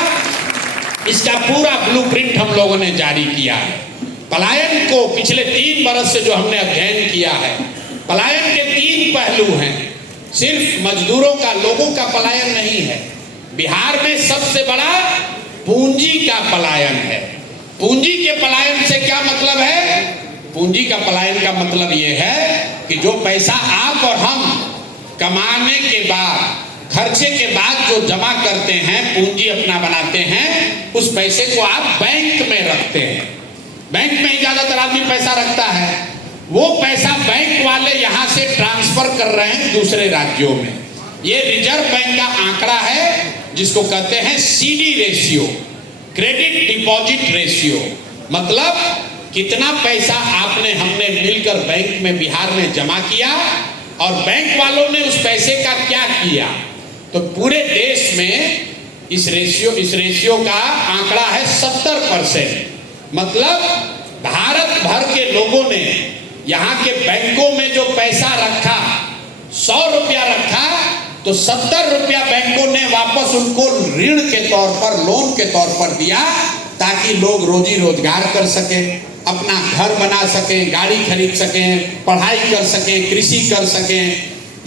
इसका पूरा ब्लूप्रिंट हम लोगों ने जारी किया है। पलायन को पिछले 3 वर्ष से जो हमने अध्ययन किया है, पलायन के 3 पहलू हैं। सिर्फ मजदूरों का, लोगों का पलायन नहीं है। बिहार में सबसे बड़ा पूंजी का पलायन है। पूंजी के पलायन से क्या मतलब है? पूंजी का पलायन का मतलब यह है कि जो पैसा आप और हम कमाने के बाद, खर्चे के बाद जो जमा करते हैं, पूंजी अपना बनाते हैं, उस पैसे को आप बैंक में रखते हैं। बैंक में ही ज्यादातर आदमी पैसा रखता है। वो पैसा बैंक वाले यहाँ से ट्रांसफर कर रहे हैं दूसरे राज्यों में। ये रिजर्व बैंक का आंकड़ा है, जिसको कहते हैं CD ratio, credit deposit ratio. मतलब कितना पैसा आपने, हमने मिलकर बैंक में बिहार में जमा किया और बैंक वालों ने उस पैसे का क्या किया। तो पूरे देश में इस रेशियो का आंकड़ा है 70%। मतलब भारत भर के लोगों ने यहाँ के बैंकों में जो पैसा रखा, 100 रुपया रखा, तो 70 रुपया बैंकों ने वापस उनको ऋण के तौर पर, लोन के तौर पर दिया, ताकि लोग रोजी रोजगार कर सकें, अपना घर बना सकें, गाड़ी खरीद सकें, पढ़ाई कर सकें, कृषि कर सकें।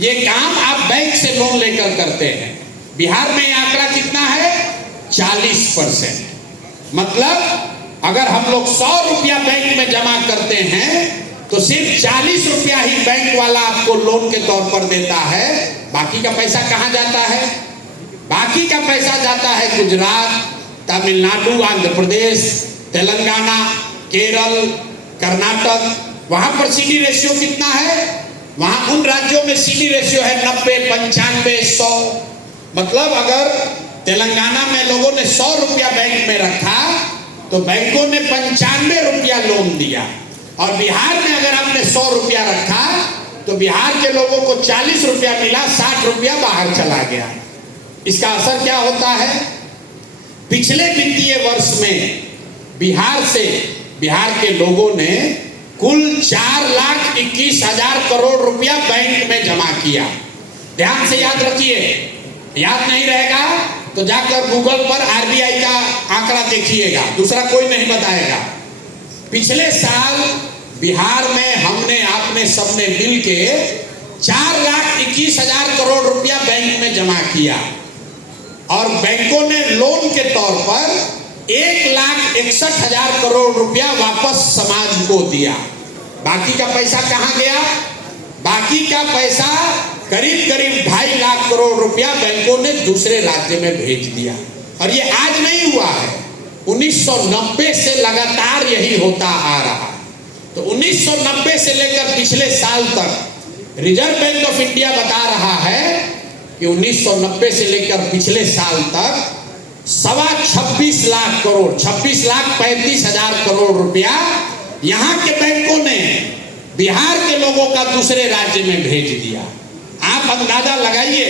ये काम आप बैंक से लोन लेकर करते हैं। बिहार में आंकड़ा कितना है? 40%। मतलब अगर हम लोग 100 रुपया बैंक में जमा करते हैं तो सिर्फ 40 रुपया ही बैंक वाला आपको लोन के तौर पर देता है। बाकी का पैसा कहाँ जाता है? बाकी का पैसा जाता है गुजरात, तमिलनाडु, आंध्र प्रदेश, तेलंगाना, केरल, कर्नाटक। वहां पर सीडी रेशियो कितना है? वहां उन राज्यों में सीडी रेशियो है 90, 95, 100। मतलब अगर तेलंगाना में लोगों ने 100 रुपया बैंक में रखा तो बैंकों ने 95 रुपया लोन दिया, और बिहार में अगर आपने 100 रुपया रखा तो बिहार के लोगों को 40 रुपया मिला, 60 रुपया बाहर चला गया। इसका असर क्या होता है? पिछले वित्तीय वर्ष में बिहार के लोगों ने कुल 4,21,000 करोड़ रुपया बैंक में जमा किया। ध्यान से याद रखिए, याद नहीं रहेगा तो जाकर गूगल पर आरबीआई का आंकड़ा देखिएगा, दूसरा कोई नहीं बताएगा। पिछले साल बिहार में हमने, आपने, सबने मिलके 4,21,000 करोड़ रुपया बैंक में जमा किया, और बैंकों ने लोन के तौर पर 1,61,000 करोड़ रुपया वापस समाज को दिया। बाकी का पैसा कहाँ गया? बाकी का पैसा करीब 2.5 लाख करोड़ रुपया बैंकों ने दूसरे राज्य में भेज दिया। और ये आज नहीं हुआ है, 1990 से लगातार यही होता आ रहा है। तो 1990 से लेकर पिछले साल तक रिजर्व बैंक ऑफ इंडिया बता रहा है कि 1990 से लेकर पिछले साल तक 26 लाख करोड़, 26,35,000 करोड़ रुपया यहाँ के बैंकों ने बिहार के लोगों का दूसरे राज्य में भेज दिया। आप अंदाजा लगाइए,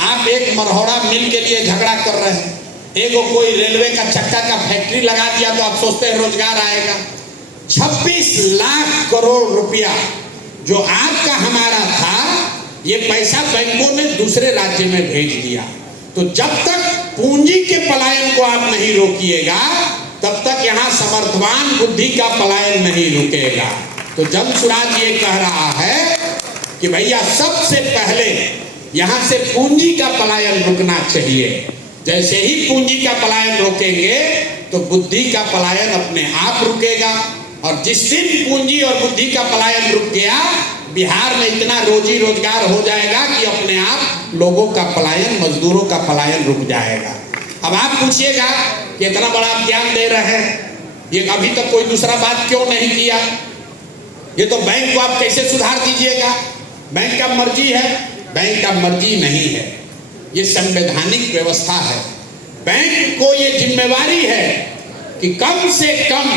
आप आप एक मरहौड़ा मिल के लिए झगड़ा कर रहे हैं, एक कोई रेलवे का चक्का का फैक्ट्री लगा दिया तो आप सोचते हैं रोजगार आएगा। 26 लाख करोड़ रुपया जो आपका हमारा था, ये पैसा बैंकों ने दूसरे राज्य में भेज दिया। तो जब तक पूंजी के पलायन को आप नहीं रोकिएगा, तब तक यहाँ समर्थवान बुद्धि का पलायन नहीं रुकेगा। तो जन सुराज ये कह रहा है कि भैया सबसे पहले यहाँ से पूंजी का पलायन रुकना चाहिए। जैसे ही पूंजी का पलायन रोकेंगे तो बुद्धि का पलायन अपने आप रुकेगा। और जिस दिन पूंजी और बुद्धि का पलायन रुक गया, बिहार में इतना रोजी रोजगार हो जाएगा कि अपने आप लोगों का पलायन, मजदूरों का पलायन रुक जाएगा। अब आप पूछिएगा कि इतना बड़ा आप ज्ञान दे रहे हैं, ये अभी तक कोई दूसरा बात क्यों नहीं किया? ये तो बैंक को आप कैसे सुधार दीजिएगा? बैंक का मर्जी है? बैंक का मर्जी नहीं है, ये संवैधानिक व्यवस्था है। बैंक को ये जिम्मेवारी है कि कम से कम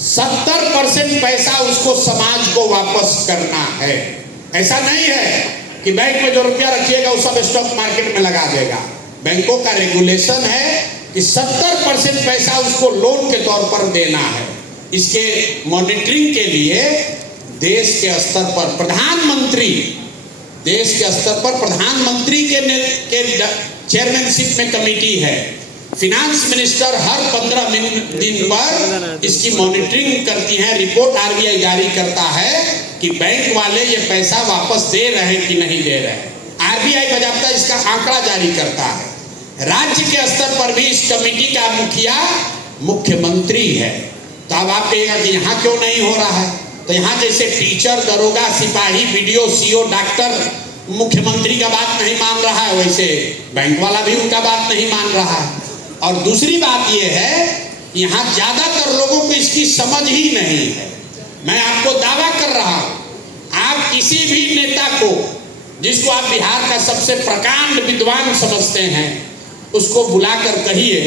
70% पैसा उसको समाज को वापस करना है। ऐसा नहीं है कि बैंक में जो रुपया रखिएगा वो सब स्टॉक मार्केट में लगा देगा। बैंकों का रेगुलेशन है कि 70% पैसा उसको लोन के तौर पर देना है। इसके मॉनिटरिंग के लिए देश के स्तर पर प्रधानमंत्री, देश के स्तर पर प्रधानमंत्री के चेयरमैनशिप में कमेटी है। फिनांस मिनिस्टर हर 15 दिन पर इसकी मॉनिटरिंग करती है। रिपोर्ट आरबीआई जारी करता है कि बैंक वाले ये पैसा वापस दे रहे हैं कि नहीं दे रहे हैं। आरबीआई बाकायदा इसका आंकड़ा जारी करता है। राज्य के स्तर पर भी इस कमेटी का मुखिया मुख्यमंत्री है। तो अब आप कहेगा कि यहाँ क्यों नहीं हो रहा है? तो यहाँ जैसे टीचर, दरोगा, सिपाही, बीडीओ, सीओ, डॉक्टर मुख्यमंत्री का बात नहीं मान रहा है, वैसे बैंक वाला भी उनका बात नहीं मान रहा है। और दूसरी बात यह है कि यहाँ ज्यादातर लोगों को इसकी समझ ही नहीं है। मैं आपको दावा कर रहा हूँ, आप किसी भी नेता को, जिसको आप बिहार का सबसे प्रकांड विद्वान समझते हैं, उसको बुलाकर कहिए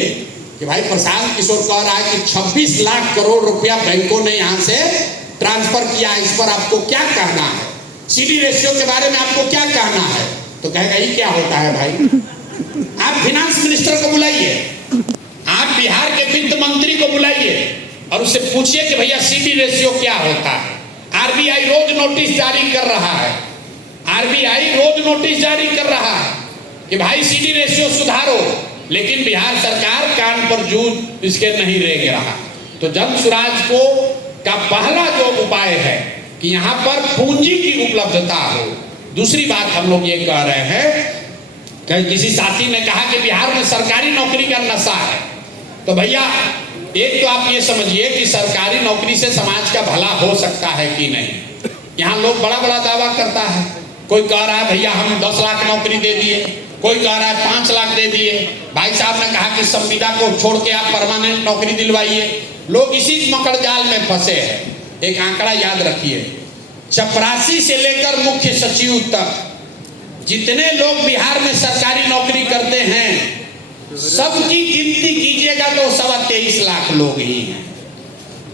कि भाई प्रशांत किशोर कह रहा है कि 26 लाख करोड़ रुपया बैंकों ने यहाँ से ट्रांसफर किया, इस पर आपको क्या कहना है? सीडी रेशियो के बारे में आपको क्या कहना है? तो कहेगा ये क्या होता है भाई? आप फिनांस मिनिस्टर को बुलाइए, आप बिहार के वित्त मंत्री को बुलाइए और उससे पूछिए कि भैया सीडी रेशियो क्या होता है। आरबीआई रोज नोटिस जारी कर रहा है, आरबीआई रोज नोटिस जारी कर रहा है कि भाई सीडी रेशियो सुधारो, लेकिन बिहार सरकार कान पर जूं इसके नहीं रेंग रहा। तो जन सुराज को का पहला जो उपाय है कि यहाँ पर पूंजी की उपलब्धता हो। दूसरी बात हम लोग ये कह रहे हैं कि किसी साथी ने कहा कि बिहार में सरकारी नौकरी का नशा है। तो भैया एक तो आप ये समझिए कि सरकारी नौकरी से समाज का भला हो सकता है कि नहीं। यहाँ लोग बड़ा बड़ा दावा करता है, कोई कह रहा है भैया हम 10 लाख नौकरी दे दिए, कोई कह रहा है 5 लाख दे दिए। भाई साहब ने कहा कि संविदा को छोड़ के आप परमानेंट नौकरी दिलवाइए। लोग इसी मकड़ जाल में फंसे हैं। एक आंकड़ा याद रखिए, चपरासी से लेकर मुख्य सचिव तक जितने लोग बिहार में सरकारी नौकरी करते हैं, सबकी गिनती कीजिएगा तो 23.25 लाख लोग ही हैं।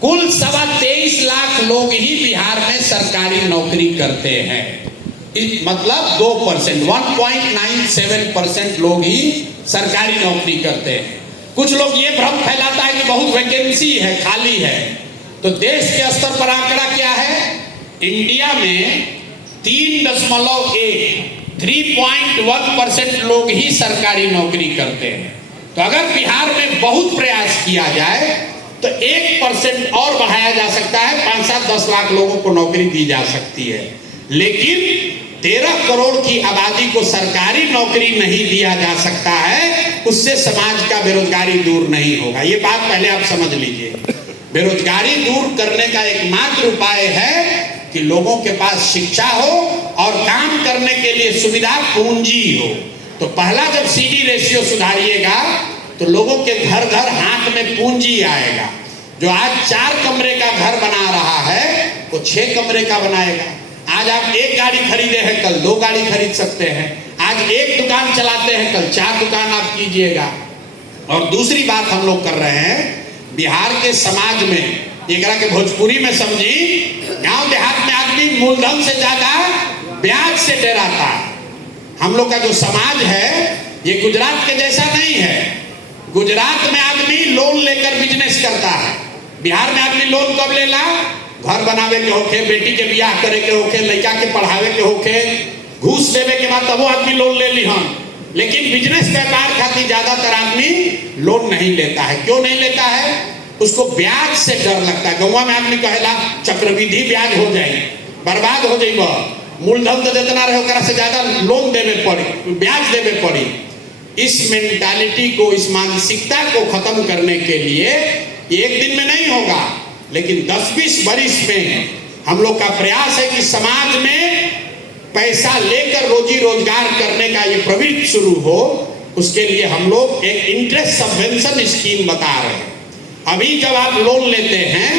कुल 23.25 लाख लोग ही बिहार में सरकारी नौकरी करते हैं। मतलब 2%, 1.97% लोग ही सरकारी नौकरी करते हैं। कुछ लोग ये भ्रम फैलाता है कि बहुत वैकेंसी है, खाली है। तो देश के स्तर पर आंकड़ा क्या है? इंडिया में 3.1% लोग ही सरकारी नौकरी करते हैं। तो अगर बिहार में बहुत प्रयास किया जाए तो 1% और बढ़ाया जा सकता है, 5-7-10 लाख लोगों को नौकरी दी जा सकती है। लेकिन 13 करोड़ की आबादी को सरकारी नौकरी नहीं दिया जा सकता है, उससे समाज का बेरोजगारी दूर नहीं होगा। ये बात पहले आप समझ लीजिए। बेरोजगारी दूर करने का एकमात्र उपाय है कि लोगों के पास शिक्षा हो और काम करने के लिए सुविधा, पूंजी हो। तो पहला जब सीडी रेशियो सुधारिएगा तो लोगों के घर घर हाथ में पूंजी आएगा। जो आज 4 कमरे का घर बना रहा है वो 6 कमरे का बनाएगा। आज आप 1 गाड़ी खरीदे हैं, कल 2 गाड़ी खरीद सकते हैं। आज 1 दुकान चलाते हैं, कल 4 दुकान आप कीजिएगा। और दूसरी बात हम लोग कर रहे हैं, बिहार के समाज में, एकरा के भोजपुरी में समझी, गांव देहात में आदमी मूलधन से ज्यादा ब्याज से डराता है। हम लोग का जो समाज है ये गुजरात के जैसा नहीं है। गुजरात में आदमी लोन लेकर बिजनेस करता है, बिहार में आदमी लोन कब लेला? घर बनावे के होके, बेटी के ब्याह करे के होके, लड़का के पढ़ावे के होके, घूस देवे के बाद तब वो आदमी लोन ले ली हम। लेकिन बिजनेस व्यापार खातिर ज्यादातर आदमी लोन नहीं लेता है। क्यों नहीं लेता है? उसको ब्याज से डर लगता है। गौवा में आदमी कहेला चक्रवृद्धि ब्याज हो जाए, बर्बाद हो जाए, मूलधन तो जितना रहे ओकरा से ज्यादा लोन देवे पड़ी, ब्याज देवे पड़ी। इस मेंटालिटी को, इस मानसिकता को खत्म करने के लिए एक दिन में नहीं होगा, लेकिन 10-20 वर्ष में हम लोग का प्रयास है कि समाज में पैसा लेकर रोजी रोजगार करने का ये प्रवृत्ति शुरू हो। उसके लिए हम लोग एक इंटरेस्ट सबवेंशन स्कीम बता रहे हैं। अभी जब आप लोन लेते हैं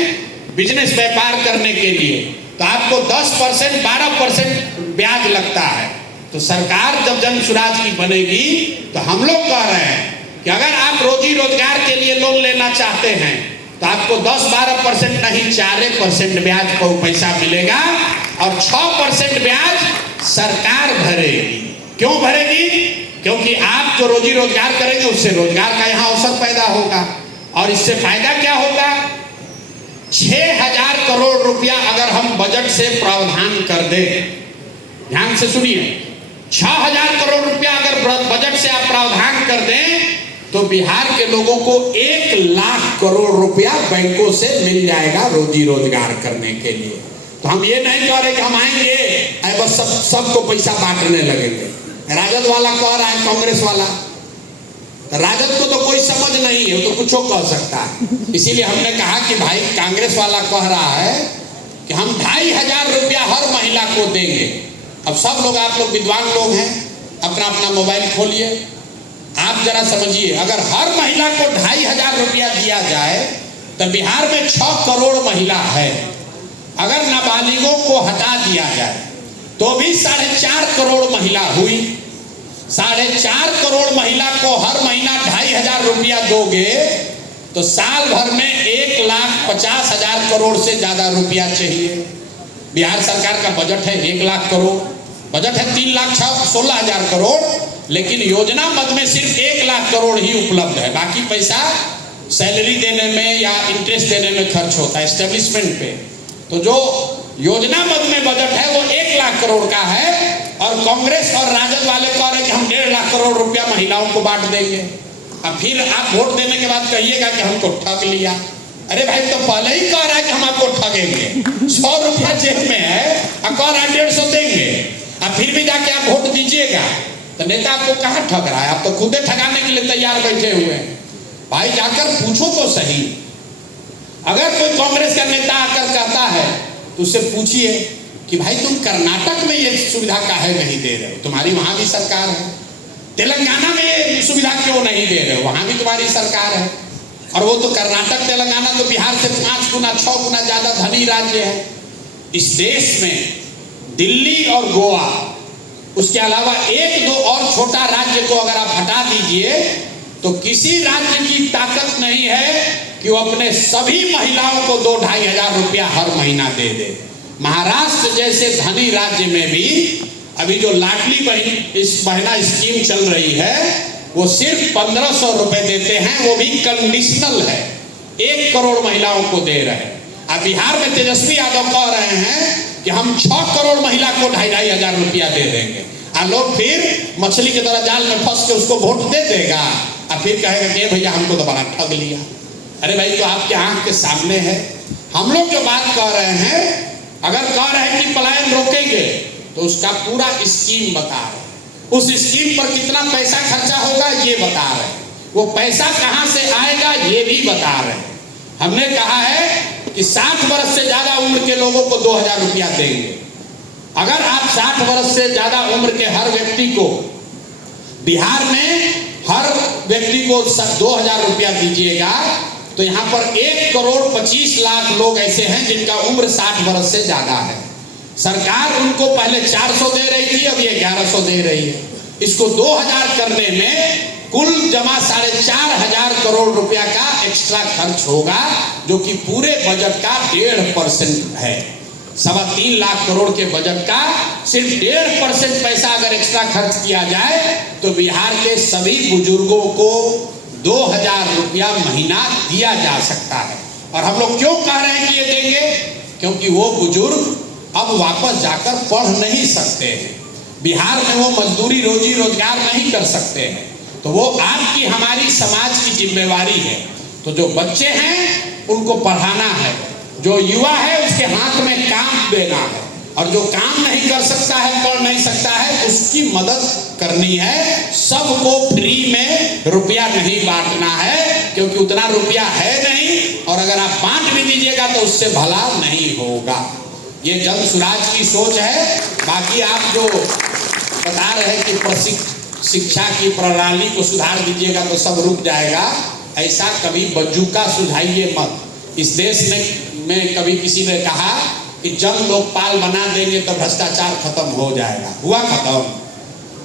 बिजनेस व्यापार करने के लिए, तो आपको 10%, 12% ब्याज लगता है। तो सरकार जब जन सुराज की बनेगी तो हम लोग कह रहे हैं कि अगर आप रोजी रोजगार के लिए लोन लेना चाहते हैं तो आपको 10-12% नहीं, 4% ब्याज को पैसा मिलेगा और 6% ब्याज सरकार भरेगी। क्यों भरेगी? क्योंकि आप जो रोजी रोजगार करेंगे उससे रोजगार का यहाँ अवसर पैदा होगा। और इससे फायदा क्या होगा? 6,000 करोड़ रुपया अगर हम बजट से प्रावधान कर दें, ध्यान से सुनिए, 6,000 करोड़ रुपया अगर बजट से आप प्रावधान कर दें तो बिहार के लोगों को 1 लाख करोड़ रुपया बैंकों से मिल जाएगा रोजी रोजगार करने के लिए। तो हम ये नहीं कह रहे कि हम आएंगे बस सबको पैसा बांटने लगेंगे। राजद वाला कह रहा है, कांग्रेस वाला, राजद को तो कोई समझ नहीं है, वो तो कुछ कह सकता है। इसीलिए हमने कहा कि भाई कांग्रेस वाला कह रहा है कि हम 2,500 रुपया हर महिला को देंगे। अब सब लोग, आप लोग विद्वान लोग हैं, अपना अपना मोबाइल खोलिए, आप जरा समझिए, अगर हर महिला को 2,500 रुपया दिया जाए तो बिहार में 6 करोड़ महिला है। अगर नाबालिगों को हटा दिया जाए तो भी 4.5 करोड़ महिला हुई। 4.5 करोड़ महिला को हर महीना 2,500 रुपया दोगे तो साल भर में 1,50,000 करोड़ से ज्यादा रुपया चाहिए। बिहार सरकार का बजट है 1 लाख करोड़, बजट है 3,16,000 करोड़, लेकिन योजना मद में सिर्फ 1 लाख करोड़ ही उपलब्ध है। बाकी पैसा सैलरी देने में या इंटरेस्ट देने में खर्च होता है, एस्टेब्लिशमेंट पे। तो जो योजना मद में बजट है वो 1 लाख करोड़ का है और कांग्रेस और राजद वाले कह रहे हैं कि हम 1.5 लाख करोड़ रुपया महिलाओं को बांट देंगे। अब फिर आप वोट देने के बाद कहिएगा कि हमको ठग लिया। अरे भाई, तो पहले ही कह रहा है कि हम आपको ठगेंगे, 100 रुपया जेब में है और कह रहा है 150 देंगे, अब फिर भी जाके आप वोट दीजिएगा। तो नेता आपको कहाँ ठग रहा है? आप तो खुदे ठगाने के लिए तैयार बैठे हुए हैं। भाई जाकर पूछो तो सही। अगर कोई कांग्रेस का नेता आकर कहता है तो उससे पूछिए कि भाई तुम कर्नाटक में ये सुविधा काहे नहीं दे रहे हो? तुम्हारी वहां भी सरकार है। तेलंगाना में ये सुविधा क्यों नहीं दे रहे हो? वहां भी तुम्हारी सरकार है। और वो तो कर्नाटक, तेलंगाना तो बिहार से 5 गुना 6 गुना ज्यादा धनी राज्य है। इस देश में दिल्ली और गोवा, उसके अलावा 1-2 और छोटा राज्य को अगर आप हटा दीजिए तो किसी राज्य की ताकत नहीं है कि वो अपने सभी महिलाओं को 2-2,500 रुपया हर महीना दे दे। महाराष्ट्र जैसे धनी राज्य में भी अभी जो लाडली बहना स्कीम चल रही है वो सिर्फ 1,500 रुपए देते हैं, वो भी कंडीशनल है। 1 करोड़ महिलाओं को दे रहे हैं। अब बिहार में तेजस्वी यादव कह रहे हैं कि हम 6 करोड़ महिला को 2,500 रुपया दे देंगे। और लोग फिर मछली की तरह जाल में फंस के उसको वोट दे देगा और फिर कहेगा कि भैया हमको तो बड़ा ठग लिया। अरे भाई, तो आपके आंख के सामने है। हम लोग जो बात कह रहे हैं, अगर कह रहे हैं कि पलायन रोकेंगे तो उसका पूरा स्कीम बता रहे हैं। उस स्कीम पर कितना पैसा खर्चा होगा ये बता रहे हैं। वो पैसा कहां से आएगा ये भी बता रहे हैं। हमने कहा है कि 60 वर्ष से ज्यादा उम्र के लोगों को 2,000 रुपया देंगे। अगर आप 60 वर्ष से ज्यादा उम्र के हर व्यक्ति को, बिहार में हर व्यक्ति को 2,000 रुपया दीजिएगा तो यहाँ पर 1,25,00,000 लोग ऐसे हैं जिनका उम्र 60 वर्ष से ज्यादा है। सरकार उनको पहले 400 दे रही थी, अब ये 1,100 दे रही है। इसको 2,000 करने में कुल जमा 4,500 करोड़ रुपया का एक्स्ट्रा खर्च होगा, जो कि पूरे बजट का 1.5% है। 3.25 लाख करोड़ के बजट का सिर्फ 1.5% पैसा अगर एक्स्ट्रा खर्च किया जाए तो बिहार के सभी बुजुर्गों को 2,000 रुपया महीना दिया जा सकता है। और हम लोग क्यों कह रहे हैं कि ये देंगे? क्योंकि वो बुजुर्ग अब वापस जाकर पढ़ नहीं सकते हैं, बिहार में वो मजदूरी रोजी रोजगार नहीं कर सकते हैं, तो वो आपकी हमारी समाज की जिम्मेवारी है। तो जो बच्चे हैं उनको पढ़ाना है, जो युवा है उसके हाथ में काम देना है, और जो काम नहीं कर सकता है, पढ़ नहीं सकता है, उसकी मदद करनी है। सबको फ्री में रुपया नहीं बांटना है, क्योंकि उतना रुपया है नहीं, और अगर आप बांट भी दीजिएगा तो उससे भला नहीं होगा। ये जन सुराज की सोच है। बाकी आप जो बता रहे हैं कि शिक्षा की प्रणाली को सुधार दीजिएगा तो सब रुक जाएगा, ऐसा कभी बज्जूका सुझाइए मत। इस देश में कभी किसी ने कहा कि जन लोकपाल बना देंगे तो भ्रष्टाचार खत्म हो जाएगा, हुआ खत्म।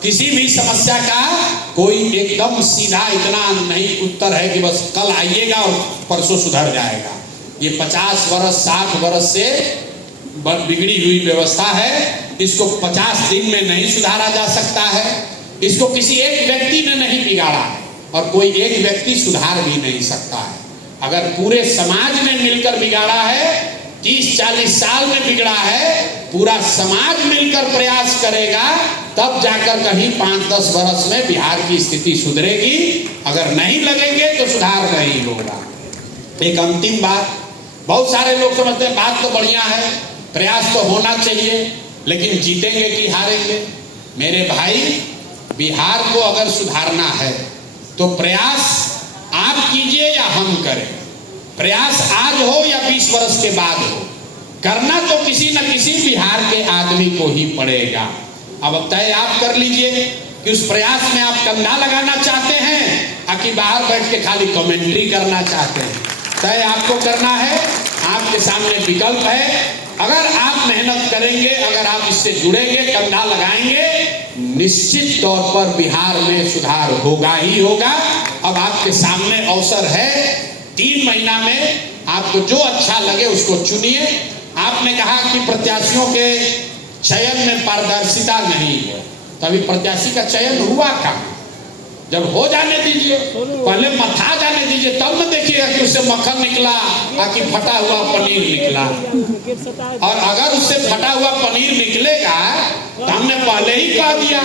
किसी भी समस्या का कोई एकदम सीधा इतना नहीं उत्तर है कि बस कल आइएगा और परसों सुधर जाएगा। ये 50 वर्ष 60 वर्ष से बिगड़ी हुई व्यवस्था है, इसको 50 दिन में नहीं सुधारा जा सकता है। इसको किसी एक व्यक्ति ने नहीं बिगाड़ा है, और कोई एक व्यक्ति सुधार भी नहीं सकता है। अगर पूरे समाज ने मिलकर बिगाड़ा है, 30-40 साल में बिगड़ा है, पूरा समाज मिलकर प्रयास करेगा, तब जाकर कहीं 5-10 वर्ष में बिहार की स्थिति सुधरेगी। अगर नहीं लगेंगे तो सुधार नहीं होगा। एक अंतिम बात, बहुत सारे लोग समझते हैं बात तो बढ़िया है, प्रयास तो होना चाहिए, लेकिन जीतेंगे कि हारेंगे? मेरे भाई, बिहार को अगर सुधारना है तो प्रयास आप कीजिए या हम करें। प्रयास आज हो या 20 वर्ष के बाद हो, करना तो किसी न किसी बिहार के आदमी को ही पड़ेगा। अब तय आप कर लीजिए कि उस प्रयास में आप कंधा लगाना चाहते हैं कि बाहर बैठ के खाली कमेंट्री करना चाहते हैं। तय आपको करना है, आपके सामने विकल्प है। अगर आप मेहनत करेंगे, अगर आप इससे जुड़ेंगे, कंधा लगाएंगे, निश्चित तौर पर बिहार में सुधार होगा ही होगा। अब आपके सामने अवसर है, 3 महीना में आपको जो अच्छा लगे उसको चुनिए। आपने कहा कि प्रत्याशियों के चयन में पारदर्शिता नहीं है, तभी प्रत्याशी का चयन हुआ कहाँ? जब हो जाने दीजिए, पहले मथा जाने दीजिए, तब न देखिएगा कि उससे मक्खन निकला कि फटा हुआ पनीर निकला। और अगर उससे फटा हुआ पनीर निकलेगा तो हमने पहले ही कह दिया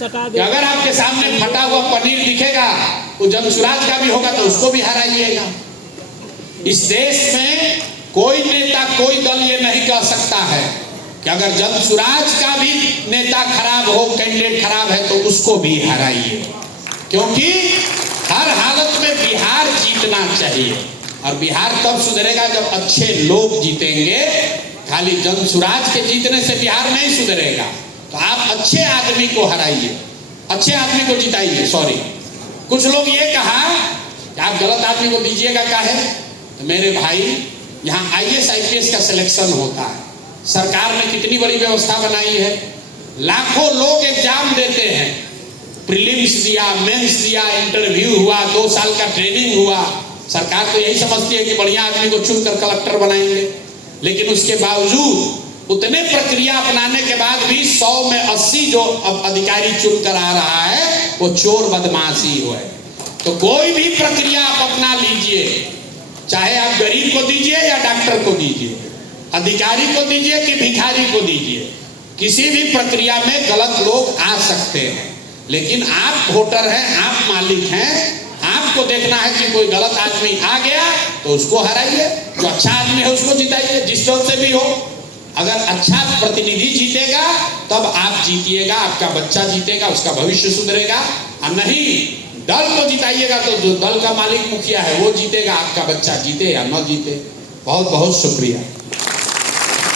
कि अगर आपके सामने फटा हुआ पनीर दिखेगा, वो जनसुराज का भी होगा तो उसको भी हराइएगा। इस देश में कोई नेता, कोई दल ये नहीं कह सकता है कि अगर जनसुराज का भी नेता खराब हो, कैंडिडेट खराब है तो उसको भी हराइए, क्योंकि हर हालत में बिहार जीतना चाहिए। और बिहार तब सुधरेगा जब अच्छे लोग जीतेंगे। खाली जनसुराज के जीतने से बिहार नहीं सुधरेगा। तो आप अच्छे आदमी को हराइए, अच्छे आदमी को जिताइए। सॉरी, कुछ लोग ये कहा कि आप गलत आदमी को दीजिएगा काहे? तो मेरे भाई, यहाँ IAS IPS का सिलेक्शन होता है। सरकार ने कितनी बड़ी व्यवस्था बनाई है, लाखों लोग एग्जाम देते हैं, प्रीलिम्स दिया, मेंस दिया, इंटरव्यू हुआ, 2 साल का ट्रेनिंग हुआ। सरकार तो यही समझती है कि बढ़िया आदमी को चुनकर कलेक्टर बनाएंगे, लेकिन उसके बावजूद उतने प्रक्रिया अपनाने के बाद भी 100 में 80 जो अब अधिकारी चुनकर आ रहा है वो चोर बदमाशी हुए। तो कोई भी प्रक्रिया आप अपना लीजिए, चाहे आप गरीब को दीजिए या डॉक्टर को दीजिए, अधिकारी को दीजिए कि भिखारी को दीजिए, किसी भी प्रक्रिया में गलत लोग आ सकते हैं। लेकिन आप वोटर हैं, आप मालिक हैं, आपको देखना है कि कोई गलत आदमी आ गया तो उसको हराइए, जो अच्छा आदमी है उसको जिताइए, जिस दल से भी हो। अगर अच्छा प्रतिनिधि जीतेगा तब आप जीतिएगा, आपका बच्चा जीतेगा, उसका भविष्य सुधरेगा। और नहीं, दल को जिताइएगा तो जो दल का मालिक मुखिया है वो जीतेगा, आपका बच्चा जीते या न जीते। बहुत बहुत शुक्रिया।